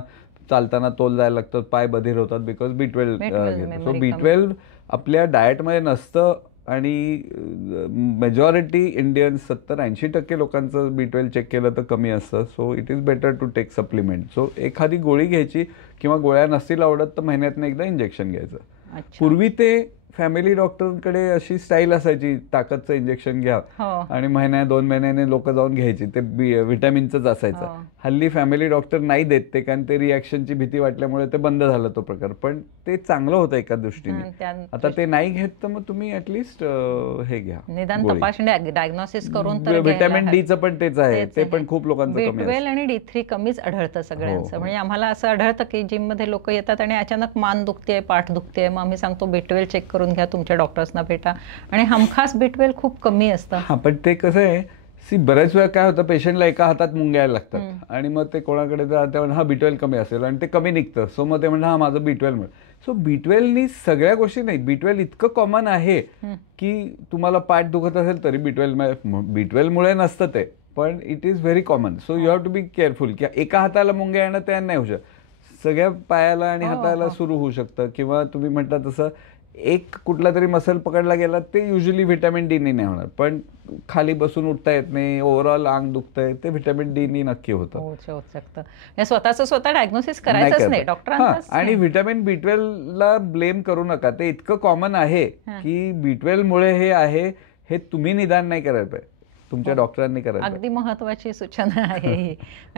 चालताना तोल जायला लागतं, पाय बधीर होतात बिकॉज B12 घेतो. सो B12 आपल्या डाएटमध्ये नसतं आणि मेजॉरिटी इंडियन 70-80% लोकांचं B12 चेक केलं तर कमी असतं. So it is better to take supplement. So एखादी गोळी घ्यायची किंवा गोळ्या नसतील आवडत तर महिन्यातनं एकदा इंजेक्शन घ्यायचं. पूर्वी ते फॅमिली डॉक्टरकडे अशी स्टाईल असायची, ताकदचं इंजेक्शन घ्या आणि 1-2 महिन्याने लोक जाऊन घ्यायची, ते व्हिटॅमिनचंच असायचं. हल्ली फॅमिली डॉक्टर नाही देत ते, कारण ते रिॲक्शनची भीती वाटल्यामुळे ते बंद झालं तो प्रकार. पण ते चांगलं होतं एका दृष्टीने. आता ते नाही घेत तर मग तुम्ही ऍटलिस्ट हे घ्या, निदान तपासणी डायग्नोसिस करून. व्हिटॅमिन डीचं पण तेच आहे, ते पण खूप लोकांचं कमी आहे. B12 आणि D3 कमीच आढळतं सगळ्यांचं. म्हणजे आम्हाला असं आढळतं की जिम मध्ये लोक येतात आणि अचानक मान दुखते, पाठ दुखते, मग आम्ही सांगतो B12 चेक करून घ्या, तुमच्या डॉक्टर्सना भेटा, आणि हमखास B12 खूप कमी असतं. पण ते कसं आहे, बऱ्याच वेळा काय होतं, पेशंटला एका हातात मुंग्यायला लागतात आणि मग ते कोणाकडे हा B12 कमी असेल आणि ते कमी निघतं. सो मग ते म्हणतात हा माझं B12 मिळेल. सो B12नी सगळ्या गोष्टी नाही, B12 इतकं कॉमन आहे की तुम्हाला पाठ दुखत असेल तरी B12 मुळे नसतं ते, पण it is very common. So you have to be careful की एका हाताला मुंग्या येणं त्या नाही होऊ शकत, सगळ्या पायाला आणि हाताला सुरू होऊ शकतं. किंवा तुम्ही म्हणता तसं एक कुठला तरी मसल पकडला गेला ते युजली व्हिटॅमिन डी नाही होणार, पण खाली बसून उठता येत नाही, ओव्हरऑल अंग दुखतंय, ते व्हिटॅमिन डी नक्की होतं. स्वतः डायग्नोसिस करायचंच नाही डॉक्टरांना. आणि व्हिटॅमिन B12 ला ब्लेम करू नका, ते इतकं कॉमन आहे की B12 मुळे हे आहे हे तुम्ही निदान नाही करायला पाहिजे, तुमच्या डॉक्टरांनी करायचं. अगदी महत्वाची सूचना आहे ही.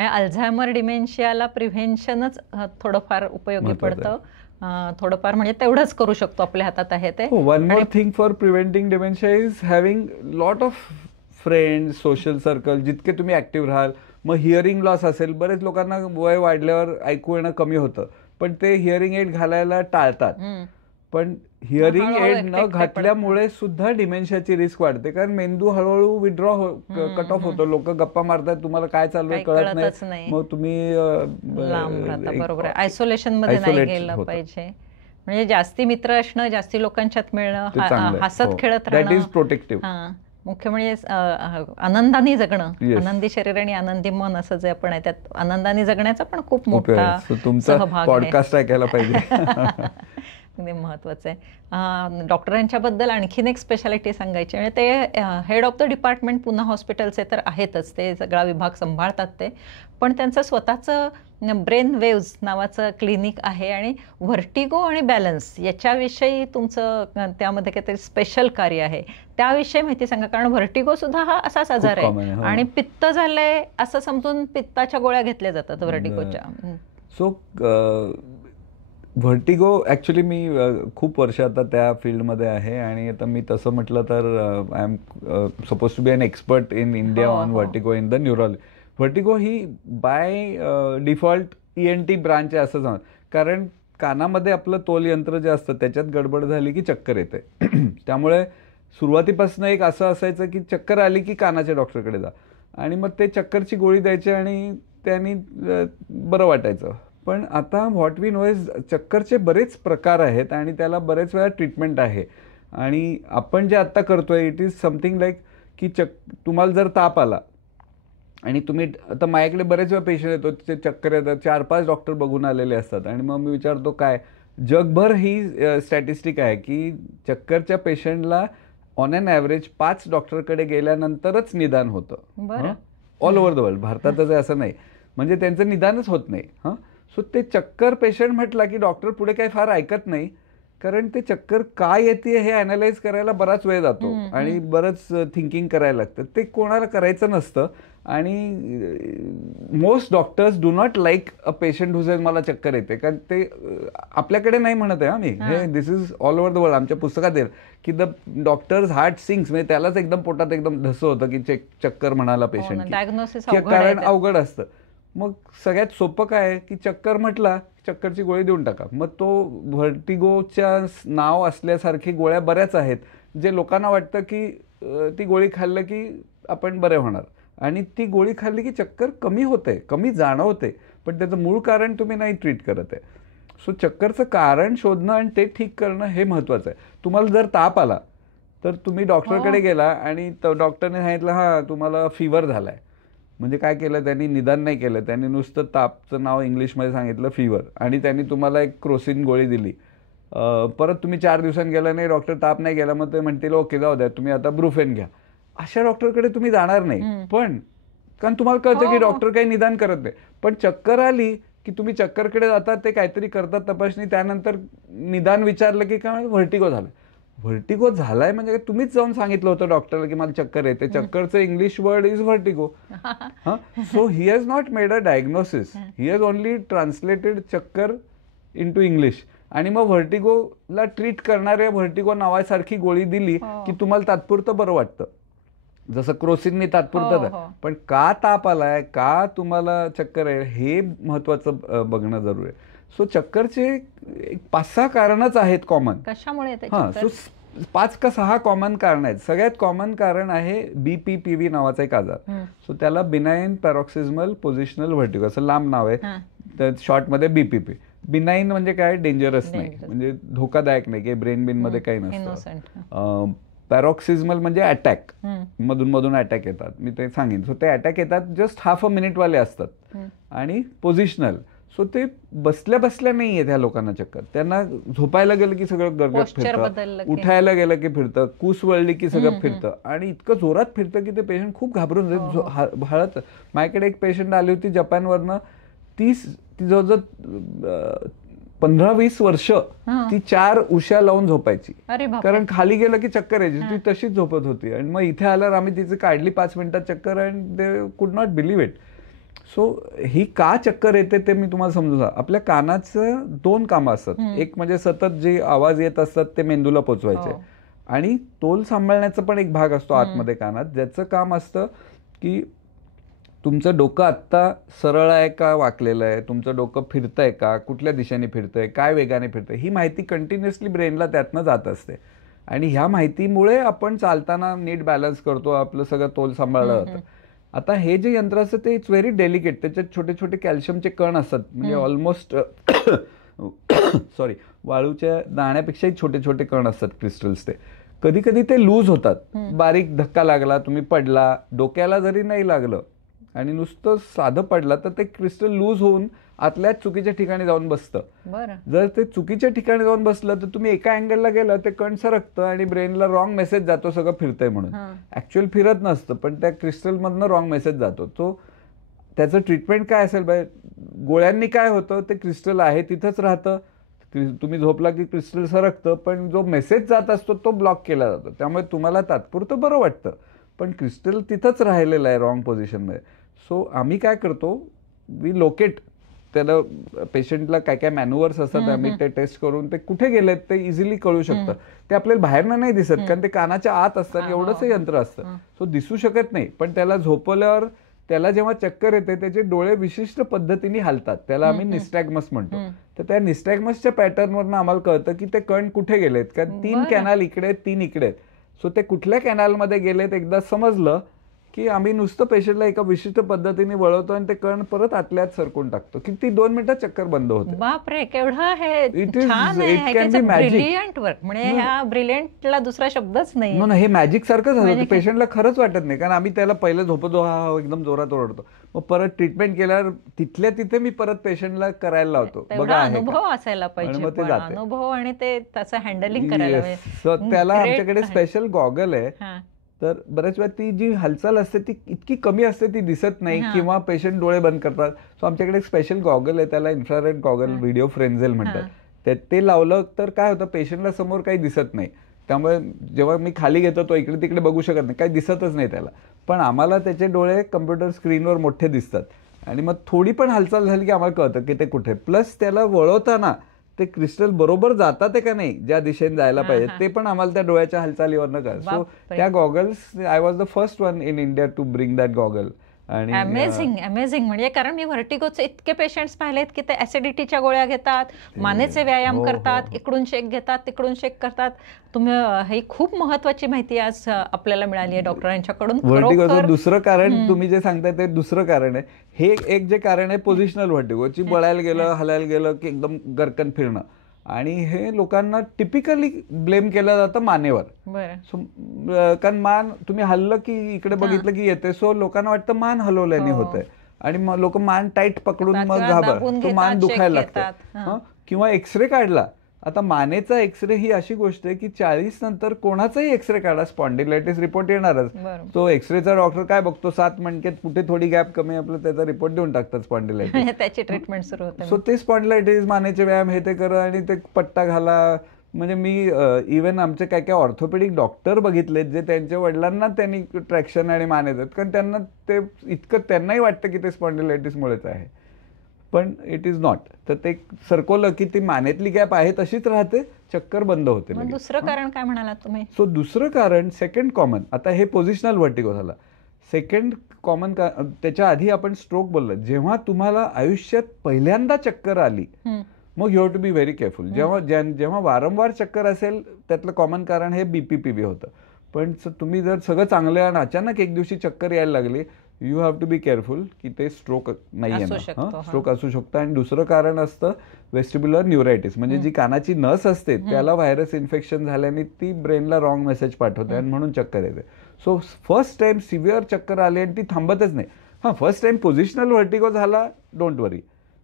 अल्झायमर डिमेन्शियाला प्रिव्हेन्शनच थोडंफार उपयोगी पडतं. थोडंफार म्हणजे तेवढंच करू शकतो, आपल्या हातात आहे ते. One more thing for preventing dementia is having lot of friends, social circle. जितके तुम्ही ऍक्टिव्ह राहाल, मग हिअरिंग लॉस असेल, बरेच लोकांना वय वाढल्यावर ऐकू येणं कमी होतं, पण ते हिअरिंग एड घालायला टाळतात. पण हिअरिंग एड न घातल्यामुळे सुद्धा डिमेन्शियाची रिस्क वाढते, कारण मेंदू हळूहळू विड्रॉ कट ऑफ होतो. लोक गप्पा मारतात, तुम्हाला काय चालू आहे कळत नाही, मग तुम्ही बरोबर आयसोलेशन मध्ये नाही गेलं पाहिजे. म्हणजे जास्ती मित्र असणं, जास्ती लोकांच्यात मिळणं, हसत खेळत राहणं, दॅट इज प्रोटेक्टिव्ह. मुख्य म्हणजे आनंदाने जगणं, आनंदी शरीर आणि आनंदी मन असं जे आपण आहे त्यात आनंदाने जगण्याचा पण खूप मोठा सहभाग पॉडकास्ट ऐकायला पाहिजे. अगदी महत्वाचं आहे. डॉक्टरांच्याबद्दल आणखीन एक स्पेशालिटी सांगायची, म्हणजे ते हेड ऑफ द डिपार्टमेंट पुन्हा हॉस्पिटलचे तर आहेतच, ते सगळा विभाग सांभाळतात ते, पण त्यांचं स्वतःचं ब्रेन वेव्ज नावाचं क्लिनिक आहे आणि व्हर्टिगो आणि बॅलन्स याच्याविषयी तुमचं त्यामध्ये काहीतरी स्पेशल कार्य आहे, त्याविषयी माहिती सांगा. कारण व्हर्टिगो सुद्धा हा असाच आजार आहे आणि पित्त झालंय असं समजून पित्ताच्या गोळ्या घेतल्या जातात व्हर्टिगोच्या. सो व्हर्टिगो ॲक्च्युली मी खूप वर्ष आता त्या फील्डमध्ये आहे आणि आता मी तसं म्हटलं तर I am suppose to be an expert in India on vertigo in the neurology. Vertigo ही बाय डिफॉल्ट ENT ब्रांच आहे असं सांग, कारण कानामध्ये आपलं तोल यंत्र जे असतं त्याच्यात गडबड झाली की चक्कर येते. त्यामुळे सुरुवातीपासून एक असं असायचं की चक्कर आली की कानाच्या डॉक्टरकडे जा आणि मग ते चक्करची गोळी द्यायची आणि त्यांनी बरं वाटायचं. पण आता व्हॉट वी नो इज चक्करचे बरेच प्रकार आहेत आणि त्याला बरेच वेळा ट्रीटमेंट आहे. आणि आपण जे आत्ता करतोय इट इज समथिंग लाईक की तुम्हाला जर ताप आला आणि तुम्ही आता माझ्याकडे बरेच वेळा पेशंट येतो, तिचे चक्कर येतात, 4-5 डॉक्टर बघून आलेले असतात आणि मग मी विचारतो काय, जगभर ही स्टॅटिस्टिक आहे की चक्करच्या पेशंटला ऑन अन ॲव्हरेज 5 डॉक्टरकडे गेल्यानंतरच निदान होतं. ऑल ओव्हर द वर्ल्ड, भारतातच आहे असं नाही, म्हणजे त्यांचं निदानच होत नाही. सो ते चक्कर पेशंट म्हटला की डॉक्टर पुढे काही फार ऐकत नाही, कारण ते चक्कर का येते हे अनालाइज करायला बराच वेळ जातो आणि बरंच थिंकिंग करायला लागतं. ते कोणाला करायचं नसतं आणि most doctors do not like a patient whose मला चक्कर येते, कारण ते आपल्याकडे नाही म्हणत आहे आम्ही, हे this is all over the world. आमच्या पुस्तकात येईल की द डॉक्टर्स हार्ट सिंक्स, म्हणजे त्यालाच एकदम पोटात एकदम धसं होतं की चक्कर म्हणाला पेशंट, कारण अवघड असतं. मग सगळ्यात सोपं काय आहे की चक्कर म्हटला चक्करची गोळी देऊन टाका. मग तो व्हर्टिगोच्या नाव असल्यासारखी गोळ्या बऱ्याच आहेत जे लोकांना वाटतं की ती गोळी खाल्लं की आपण बरे होणार, आणि ती गोळी खाल्ली की चक्कर कमी होते, कमी जाणवते, पण त्याचं मूळ कारण तुम्ही नाही ट्रीट करत आहे. सो चक्करचं कारण शोधणं आणि ते ठीक करणं हे महत्त्वाचं आहे. तुम्हाला जर ताप आला तर तुम्ही डॉक्टरकडे गेला आणि डॉक्टरने सांगितलं हां तुम्हाला फिवर झाला आहे, म्हणजे काय केलं त्यांनी, निदान नाही केलं, त्यांनी नुसतं तापचं नाव इंग्लिशमध्ये सांगितलं फिवर, आणि त्यांनी तुम्हाला एक क्रोसिन गोळी दिली. परत तुम्ही 4 दिवसांनी गेला नाही, डॉक्टर ताप नाही गेला, मग ते म्हणतील ओके जाऊ द्या तुम्ही आता ब्रुफेन घ्या. अशा डॉक्टरकडे तुम्ही जाणार नाही, पण कारण तुम्हाला कळतं की डॉक्टर काही निदान करत नाही. पण चक्कर आली की तुम्ही चक्करकडे जातात, ते काहीतरी करतात तपासणी, त्यानंतर निदान विचारलं की काय व्हर्टिगो झालं. व्हर्टिगो झालाय म्हणजे तुम्हीच जाऊन सांगितलं होतं डॉक्टरला की मला चक्कर येते, चक्करचं English word is vertigo. So he has not made a diagnosis, he has only translated chakkar in to English, आणि मग व्हर्टिगोला ट्रीट करणाऱ्या व्हर्टिगो नावासारखी गोळी दिली की तुम्हाला तात्पुरतं बरं वाटतं, जसं क्रोसिननी तात्पुरतं. पण का ताप आलाय, का तुम्हाला चक्कर आहे, हे महत्वाचं बघणं जरूर आहे. सो चक्करचे 5-6 कारणच आहेत कॉमन. कशामुळे? सो 5 का 6 कॉमन कारण आहेत. सगळ्यात कॉमन कारण आहे BPPV नावाचा एक आजार. सो त्याला बिनाईन पॅरोक्सिस्मल पोझिशनल व्हर्टिगो असं लांब नाव आहे, तर शॉर्टमध्ये BPP. बिनाईन म्हणजे काय, डेंजरस नाही, म्हणजे धोकादायक नाही, की ब्रेन बिन मध्ये काही नसतं. पॅरोक्सिस्मल म्हणजे अटॅक, मधून मधून अटॅक येतात, मी ते सांगेन. सो ते अटॅक येतात जस्ट हाफ अ मिनिट वाले असतात. आणि पोझिशनल, सो ते बसल्या बसल्या नाही आहे त्या लोकांना चक्कर, त्यांना झोपायला गेलं की सगळं गरगट फिरतं, उठायला गेलं की फिरतं, कूस वळली की सगळं फिरतं, आणि इतकं जोरात फिरतं की ते पेशंट खूप घाबरून हळत. माझ्याकडे एक पेशंट आली होती जपानवरनं, ती जवळजवळ 15-20 वर्ष ती 4 उशा लावून झोपायची, कारण खाली गेलं की चक्कर यायची, ती तशीच झोपत होती. आणि मग इथे आल्यावर आम्ही तिची काढली 5 मिनिटात चक्कर, and they could not believe it. So he का चक्कर येते ते मी तुम्हाला समजू सांग. आपल्या कानाचं 2 कामं असतात, एक म्हणजे सतत जे आवाज येत असतात ते मेंदूला पोचवायचे, आणि तोल सांभाळण्याचा पण एक भाग असतो आतमध्ये कानात, ज्याचं काम असतं की तुमचं डोकं आत्ता सरळ आहे का वाकलेलं आहे, तुमचं डोकं फिरतंय का, कुठल्या दिशेने फिरतंय, काय वेगाने फिरतंय, ही माहिती कंटिन्युअसली ब्रेनला त्यातनं जात असते. आणि ह्या माहितीमुळे आपण चालताना नीट बॅलन्स करतो, आपलं सगळं तोल सांभाळलं जातं. आता हे जे यंत्र असतं ते इट्स व्हेरी डेलिकेट, त्याच्यात छोटे छोटे कॅल्शियमचे कण असतात, म्हणजे ऑलमोस्ट वाळूच्या दाण्यापेक्षाही छोटे छोटे कण असतात, क्रिस्टल्स. ते कधी कधी ते लूज होतात, बारीक धक्का लागला, तुम्ही पडला, डोक्याला जरी नाही लागलं आणि नुसतं साधं पडलं तर ते क्रिस्टल लूज होऊन आतल्याच चुकीच्या ठिकाणी जाऊन बसतं. जर ते चुकीच्या ठिकाणी जाऊन बसलं तर तुम्ही एका अँगलला गेलं ते कण सरकतं आणि ब्रेनला रॉंग मेसेज जातो सगळं फिरतंय म्हणून. ऍक्च्युअल फिरत नसतं, पण त्या क्रिस्टलमधनं रॉंग मेसेज जातो. तो त्याचं ट्रीटमेंट काय असेल बाय, गोळ्यांनी काय होतं, ते क्रिस्टल आहे तिथंच राहतं, तुम्ही झोपला की क्रिस्टल सरकतं, पण जो मेसेज जात असतो तो ब्लॉक केला जातो, त्यामुळे तुम्हाला तात्पुरतं बरं वाटतं, पण क्रिस्टल तिथंच राहिलेलं आहे रॉंग पोझिशनमध्ये. सो आम्ही काय करतो, वी लोकेट त्याला, पेशंटला काय काय मॅन्युअर्स असतात, आम्ही ते टेस्ट करून ते कुठे गेलेत ते इझिली कळू शकतं. ते आपल्याला बाहेरनं नाही दिसत, कारण ते कानाच्या आत असतात, एवढंच यंत्र असतं, सो दिसू शकत नाही. पण त्याला झोपवल्यावर त्याला जेव्हा चक्कर येते त्याचे डोळे विशिष्ट पद्धतीने हालतात, त्याला आम्ही निस्टॅग्मस म्हणतो. तर त्या निस्टॅग्मसच्या पॅटर्नवरनं आम्हाला कळतं की ते कण कुठे गेलेत, कारण 3 कॅनल इकडे 3 इकडे, सो ते कुठल्या कॅनलमध्ये गेलेत एकदा समजलं की आम्ही नुसतं पेशंटला एका विशिष्ट पद्धतीने वळवतो आणि ते कण परत आतल्यात सरकून टाकतो, की ती 2 मिनिटात चक्कर बंद होते. बापरे, केवढं हे छान आहे, ब्रिलियंट वर्क. म्हणजे ह्या ब्रिलियंटला दुसरा शब्दच नाही. हे मॅजिक सारखंच असतं, पेशंटला खरंच वाटत नाही, कारण आम्ही त्याला पहिलं झोपतो, हा एकदम जोरात ओरडतो, मग परत ट्रीटमेंट केल्यावर तिथल्या तिथे मी परत पेशंटला करायला लावतो, बघा अनुभव असायला पाहिजे, अनुभव आणि ते तसं हँडलिंग करायला. त्याला आमच्याकडे स्पेशल गॉगल आहे, तर बऱ्याच वेळा ती जी हालचाल असते ती इतकी कमी असते, ती दिसत नाही, किंवा पेशंट डोळे बंद करतात. सो आमच्याकडे एक स्पेशल गॉगल आहे, त्याला इन्फ्रारेड गॉगल, व्हिडिओ फ्रेंझेल म्हणतात. ते लावलं तर काय होतं, पेशंटला समोर काही दिसत नाही, त्यामुळे जेव्हा मी खाली घेतो तो इकडे तिकडे बघू शकत नाही, काही दिसतच नाही त्याला, पण आम्हाला त्याचे डोळे कम्प्युटर स्क्रीनवर मोठे दिसतात, आणि मग थोडी पण हालचाल झाली की आम्हाला कळतं की ते कुठे. प्लस त्याला वळवताना ते क्रिस्टल बरोबर जातात का नाही, ज्या दिशेने जायला पाहिजे, ते पण आम्हाला त्या डोळ्याच्या हालचालीवरनं कळतं. सो त्या goggles, I was the first one in India to bring that goggle. आणि अमेझिंग. म्हणजे कारण मी व्हर्टिगोचे इतके पेशंट्स पाहिलेत की ते ऍसिडिटीच्या गोळ्या घेतात, मानेचे व्यायाम करतात, इकडून शेक घेतात, तिकडून शेक करतात. तुम्ही ही खूप महत्वाची माहिती आज आपल्याला मिळाली आहे डॉक्टरांच्याकडून. व्हर्टिगोचं दुसरं कारण तुम्ही जे सांगताय ते दुसरं कारण आहे. हे एक जे कारण आहे पोझिशनल व्हर्टिगोची, बळायला गेलं, हलायला गेलं की एकदम गरकन फिरणं, आणि हे लोकांना टिपिकली ब्लेम केलं जातं मानेवर. कारण मान तुम्ही हल्लं की इकडे बघितलं की येते, सो लोकांना वाटतं मान हलवल्याने होतंय, आणि मग लोक मान टाईट पकडून मग तो मान दुखायला लागतो. किंवा एक्सरे काढला, आता मानेचा एक्सरे ही अशी गोष्ट आहे की 40 नंतर कोणाचाही एक्सरे काढा, स्पॉन्डिलायटिस रिपोर्ट येणारच. तो एक्सरेचा डॉक्टर काय बघतो, 7 मणक्यात कुठे थोडी गॅप कमी, आपलं त्याचा रिपोर्ट देऊन टाकतात स्पॉन्डिलायटिस, त्याची ट्रीटमेंट सुरू होते. सो ते स्पॉन्डिलायटिस, मानेचे व्यायाम, हे ते करा आणि ते पट्टा घाला. म्हणजे मी इव्हन आमचे काय काय ऑर्थोपेडिक डॉक्टर बघितलेत जे त्यांच्या वडिलांना त्यांनी ट्रॅक्शन आणि मान देतात, कारण त्यांना ते इतकं त्यांनाही वाटतं की ते स्पॉन्डिलायटिसमुळेच आहे, पण इट इज नॉट. तर ते सरकवलं की ती मानेतली गॅप आहे तशीच राहते, चक्कर बंद होते. दुसरं कारण काय म्हणालात तुम्ही? सो दुसरं कारण सेकंड कॉमन, आता हे पोझिशनल व्हर्टिगो झाला. सेकंड कॉमन त्याच्या आधी आपण स्ट्रोक बोललो. जेव्हा तुम्हाला आयुष्यात पहिल्यांदा चक्कर आली, मग you have to be very careful. जेव्हा वारंवार चक्कर असेल, त्यातलं कॉमन कारण हे BPPV होतं. पण तुम्ही जर सगळं चांगलं आणि अचानक एक दिवशी चक्कर यायला लागली, you have to be careful की ते स्ट्रोक नाही आहे, स्ट्रोक असू शकतं. आणि दुसरं कारण असतं वेस्टिब्युलर न्यूरायटिस, म्हणजे जी कानाची नस असते त्याला व्हायरस इन्फेक्शन झाल्याने ती ब्रेनला रॉंग मेसेज पाठवते आणि म्हणून चक्कर येते. सो फर्स्ट टाइम सिव्हिअर चक्कर आली आणि ती थांबतच नाही. फर्स्ट टाइम पोझिशनल व्हर्टिगो झाला, डोंट वरी.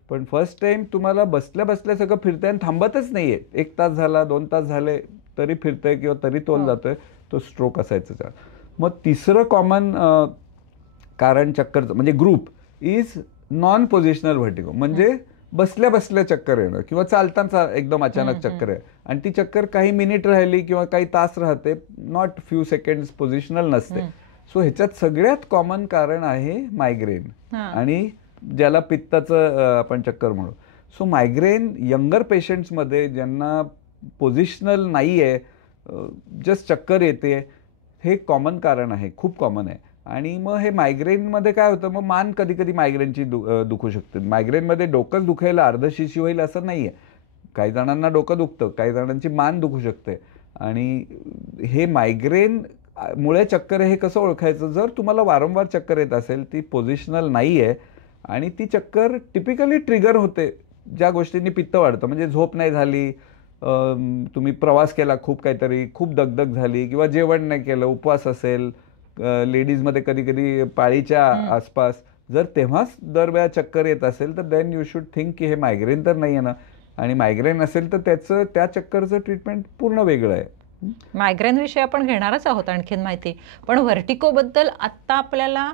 पण फर्स्ट टाइम तुम्हाला बसल्या बसल्या सगळं फिरतंय आणि थांबतच नाहीये, 1 तास झाला, 2 तास झाले तरी फिरतंय किंवा तरी तोल जातोय, तो स्ट्रोक असायचं. मग तिसरं कॉमन कारण चक्करचं म्हणजे group is non positional vertigo, म्हणजे बसल्या बसल्या चक्कर येणं किंवा चालताना एकदम अचानक चक्कर आहे, आणि ती चक्कर काही मिनिट राहिली किंवा काही तास राहते, नॉट फ्यू सेकंड्स, पोझिशनल नसते. सो ह्याच्यात सगळ्यात कॉमन कारण आहे मायग्रेन, आणि ज्याला पित्ताचं आपण चक्कर म्हणू. सो मायग्रेन यंगर पेशंट्समध्ये ज्यांना पोझिशनल नाही आहे, जस्ट चक्कर येते, हे कॉमन कारण आहे, खूप कॉमन आहे. आणि मग हे मायग्रेनमध्ये काय होतं, मग मान कधी कधी मायग्रेनची दुखू शकते. मायग्रेनमध्ये डोकंच दुखायला अर्धशिशी होईल असं नाही आहे, काही जणांना डोकं दुखतं, काही जणांची मान दुखू शकते. आणि हे मायग्रेन मुळे चक्कर हे कसं ओळखायचं, जर तुम्हाला वारंवार चक्कर येत असेल, ती पोझिशनल नाही आहे, आणि ती चक्कर टिपिकली ट्रिगर होते ज्या गोष्टींनी पित्त वाढतं, म्हणजे झोप नाही झाली, तुम्ही प्रवास केला खूप काहीतरी, खूप दगदग झाली, किंवा जेवण नाही केलं, उपवास असेल, लेडीजमध्ये कधी कधी पाळीच्या आसपास, जर तेव्हाच दरवेळा चक्कर येत असेल तर देन यू शुड थिंक की हे मायग्रेन तर नाही आहे ना. आणि मायग्रेन असेल तर त्या चक्करचं ट्रीटमेंट पूर्ण वेगळं आहे. मायग्रेन विषयी आपण घेणारच आहोत आणखीन माहिती, पण व्हर्टिगो बद्दल आत्ता आपल्याला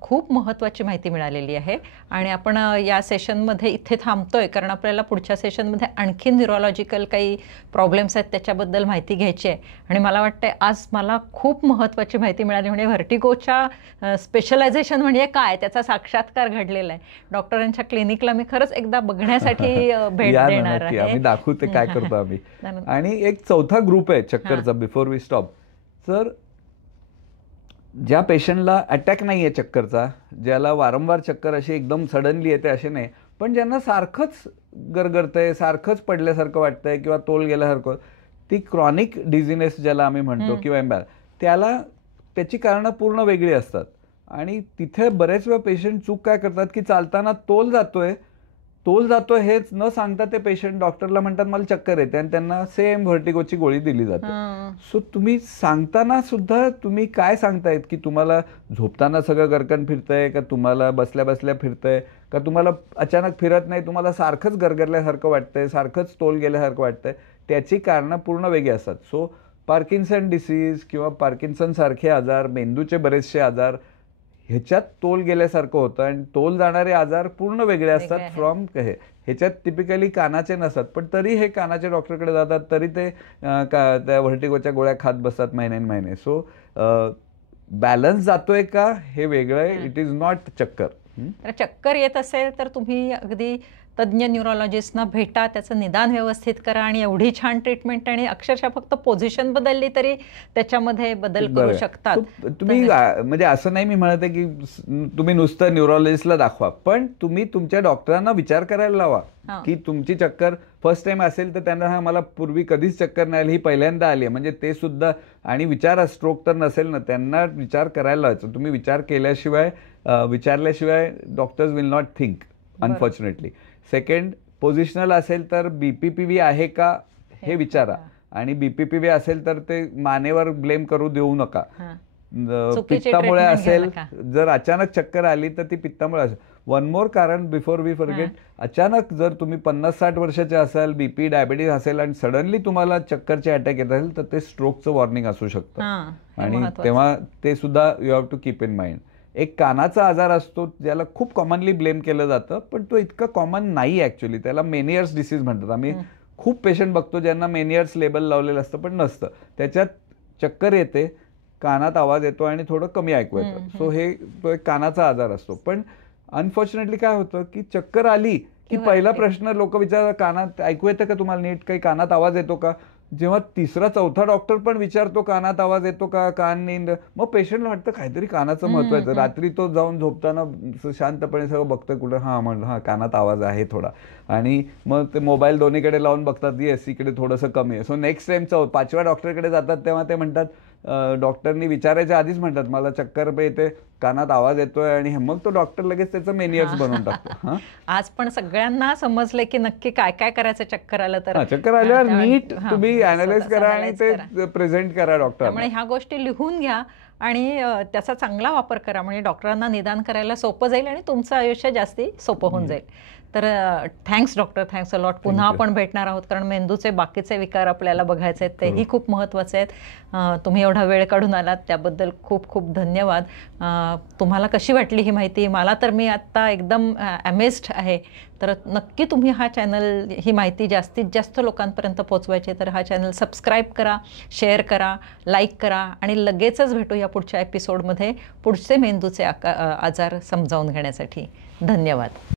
खूप महत्त्वाची माहिती मिळालेली आहे आणि आपण या सेशनमध्ये इथे थांबतोय, कारण आपल्याला पुढच्या सेशनमध्ये आणखी न्यूरोलॉजिकल काही प्रॉब्लेम्स आहेत त्याच्याबद्दल माहिती घ्यायची आहे. आणि मला वाटतं आज मला खूप महत्त्वाची माहिती मिळाली. म्हणजे व्हर्टिगोच्या स्पेशलायझेशन म्हणजे काय त्याचा साक्षात्कार घडलेला आहे. डॉक्टरांच्या क्लिनिकला मी खरंच एकदा बघण्यासाठी भेट देणार आहे. आम्ही दाखवू ते काय करतो आम्ही. आणि एक चौथा ग्रुप आहे चक्करचा, बिफोर वी स्टॉप. तर ज्या पेशंटला अटॅक नाही आहे चक्करचा, ज्याला वारंवार चक्कर अशी एकदम सडनली येते असे नाही, पण ज्यांना सारखंच गरगरतंय, सारखंच पडल्यासारखं वाटतंय किंवा तोल गेल्यासारखं, ती क्रॉनिक डिझिनेस ज्याला आम्ही म्हणतो किंवा त्याला त्याची कारणं पूर्ण वेगळी असतात. आणि तिथे बरेच वेळा पेशंट चूक काय करतात की चालताना तोल जातोय हेच न सांगता ते पेशंट डॉक्टरला म्हणतात मला चक्कर येते आणि त्यांना सेम व्हर्टिगोची गोळी दिली जाते. सो तुम्ही सांगताना सुद्धा तुम्ही काय सांगतायत की तुम्हाला झोपताना सगळं गरकन फिरतंय का, तुम्हाला बसल्या बसल्या फिरतंय का, तुम्हाला अचानक फिरत नाही, तुम्हाला सारखंच गरगरल्यासारखं वाटतंय, सारखंच तोल गेल्यासारखं वाटतंय, त्याची कारणं पूर्ण वेगळी असतात. सो पार्किन्सन डिसीज किंवा पार्किन्सन सारखे आजार, मेंदूचे बरेचसे आजार, ह्याच्यात तोल गेल्यासारखं होतं आणि तोल जाणारे आजार पूर्ण वेगळे असतात फ्रॉम ह्याच्यात टिपिकली कानाचे नसतात, पण तरी हे कानाच्या डॉक्टरकडे जातात, तरी ते त्या व्हर्टिगोच्या गोळ्या खात बसतात महिने. सो बॅलन्स जातोय का हे वेगळं आहे. इट इज नॉट चक्कर. चक्कर येत असेल तर तुम्ही अगदी तज्ज्ञ न्यूरोलॉजिस्टना भेटा, त्याचं निदान व्यवस्थित करा आणि एवढी छान ट्रीटमेंट, आणि अक्षरशः फक्त पोझिशन बदलली तरी त्याच्यामध्ये बदल करू शकतात. तुम्ही म्हणजे असं नाही मी म्हणत आहे की तुम्ही नुसतं न्यूरोलॉजिस्टला दाखवा, पण तुम्ही तुमच्या डॉक्टरांना विचार करायला लावा की तुमची चक्कर फर्स्ट टाइम असेल तर त्यांना हा मला पूर्वी कधीच चक्कर नाही आली, ही पहिल्यांदा आली आहे, म्हणजे ते सुद्धा. आणि स्ट्रोक तर नसेल ना, त्यांना विचार करायला लावायचं. तुम्ही विचार विचारल्याशिवाय doctors will not think, unfortunately. Second, positional असेल तर बीपीपीव्ही आहे का हे विचारा, आणि बीपीपीव्ही असेल तर ते मानेवर ब्लेम करू देऊ नका. पित्तामुळे असेल, जर अचानक चक्कर आली तर ती पित्तामुळे असेल. वन मोर कारण बिफोर वी फॉरगेट, अचानक जर तुम्ही 50-60 वर्षाचे असाल, बीपी डायबिटीज असेल आणि सडनली तुम्हाला चक्करचे अटॅक येत असेल तर ते स्ट्रोकचं वॉर्निंग असू शकतं. आणि तेव्हा ते सुद्धा you have to keep in mind. एक कानाचा आजार असतो ज्याला खूप कॉमनली ब्लेम केलं जातं, पण तो इतका कॉमन नाही ऍक्च्युली. त्याला मेनियर्स डिसीज म्हणतात. आम्ही खूप पेशंट बघतो ज्यांना मेनियर्स लेबल लावलेलं असतं पण नसतं. त्याच्यात चक्कर येते, कानात आवाज येतो आणि थोडं कमी ऐकू येतं. सो तो एक कानाचा आजार असतो. पण अनफॉर्च्युनेटली काय होतं की चक्कर आली की पहिला प्रश्न लोक विचारतात, कानात ऐकू येतं का तुम्हाला नीट, काही कानात आवाज येतो का. जेव्हा तिसरा चौथा डॉक्टर पण विचारतो कानात आवाज येतो का, कान नींद, मग पेशंटला वाटतं काहीतरी कानाचं महत्वाचं. रात्री तो जाऊन झोपताना शांतपणे सगळं बघतं कुठं, म्हणलं कानात आवाज आहे थोडा, आणि मग ते मोबाईल दोन्हीकडे लावून बघतात, येस इकडे थोडंसं कमी आहे. सो नेक्स्ट टाइम 5व्या डॉक्टरकडे जातात तेव्हा ते म्हणतात, डॉक्टरनी विचारायच्या आधीच म्हणतात मला चक्कर येते, कानात आवाज येतोय, आणि मग तो डॉक्टर लगेच त्याचं मेनियर्स बनवून टाकतो. आज पण सगळ्यांना समजलंय की नक्की काय काय करायचं चक्कर आलं तर. चक्कर आल्यावर नीट तुम्ही अनालाइज करा आणि ते प्रेझेंट करा डॉक्टर. त्यामुळे ह्या गोष्टी लिहून घ्या आणि त्याचा चांगला वापर करा, म्हणजे डॉक्टरांना निदान करायला सोपं जाईल आणि तुमचं आयुष्य जास्ती सोपं होऊन जाईल. तर thanks doctor, thanks a lot. पुन्हा आपण भेटणार आहोत, कारण मेंदूचे बाकीचे विकार आपल्याला बघायचे आहेत, तेही खूप महत्त्वाचे आहेत. तुम्ही एवढा वेळ काढून आलात त्याबद्दल खूप खूप धन्यवाद. तुम्हाला कशी वाटली ही माहिती? मला तर मी आत्ता एकदम अमेज्ड आहे. तर नक्की तुम्ही हा चॅनल, ही माहिती जास्तीत जास्त लोकांपर्यंत पोहोचवायची, तर हा चॅनल सबस्क्राईब करा, शेअर करा, लाईक करा, आणि लगेचच भेटू या पुढच्या एपिसोडमध्ये पुढचे मेंदूचे आजार समजावून घेण्यासाठी. धन्यवाद.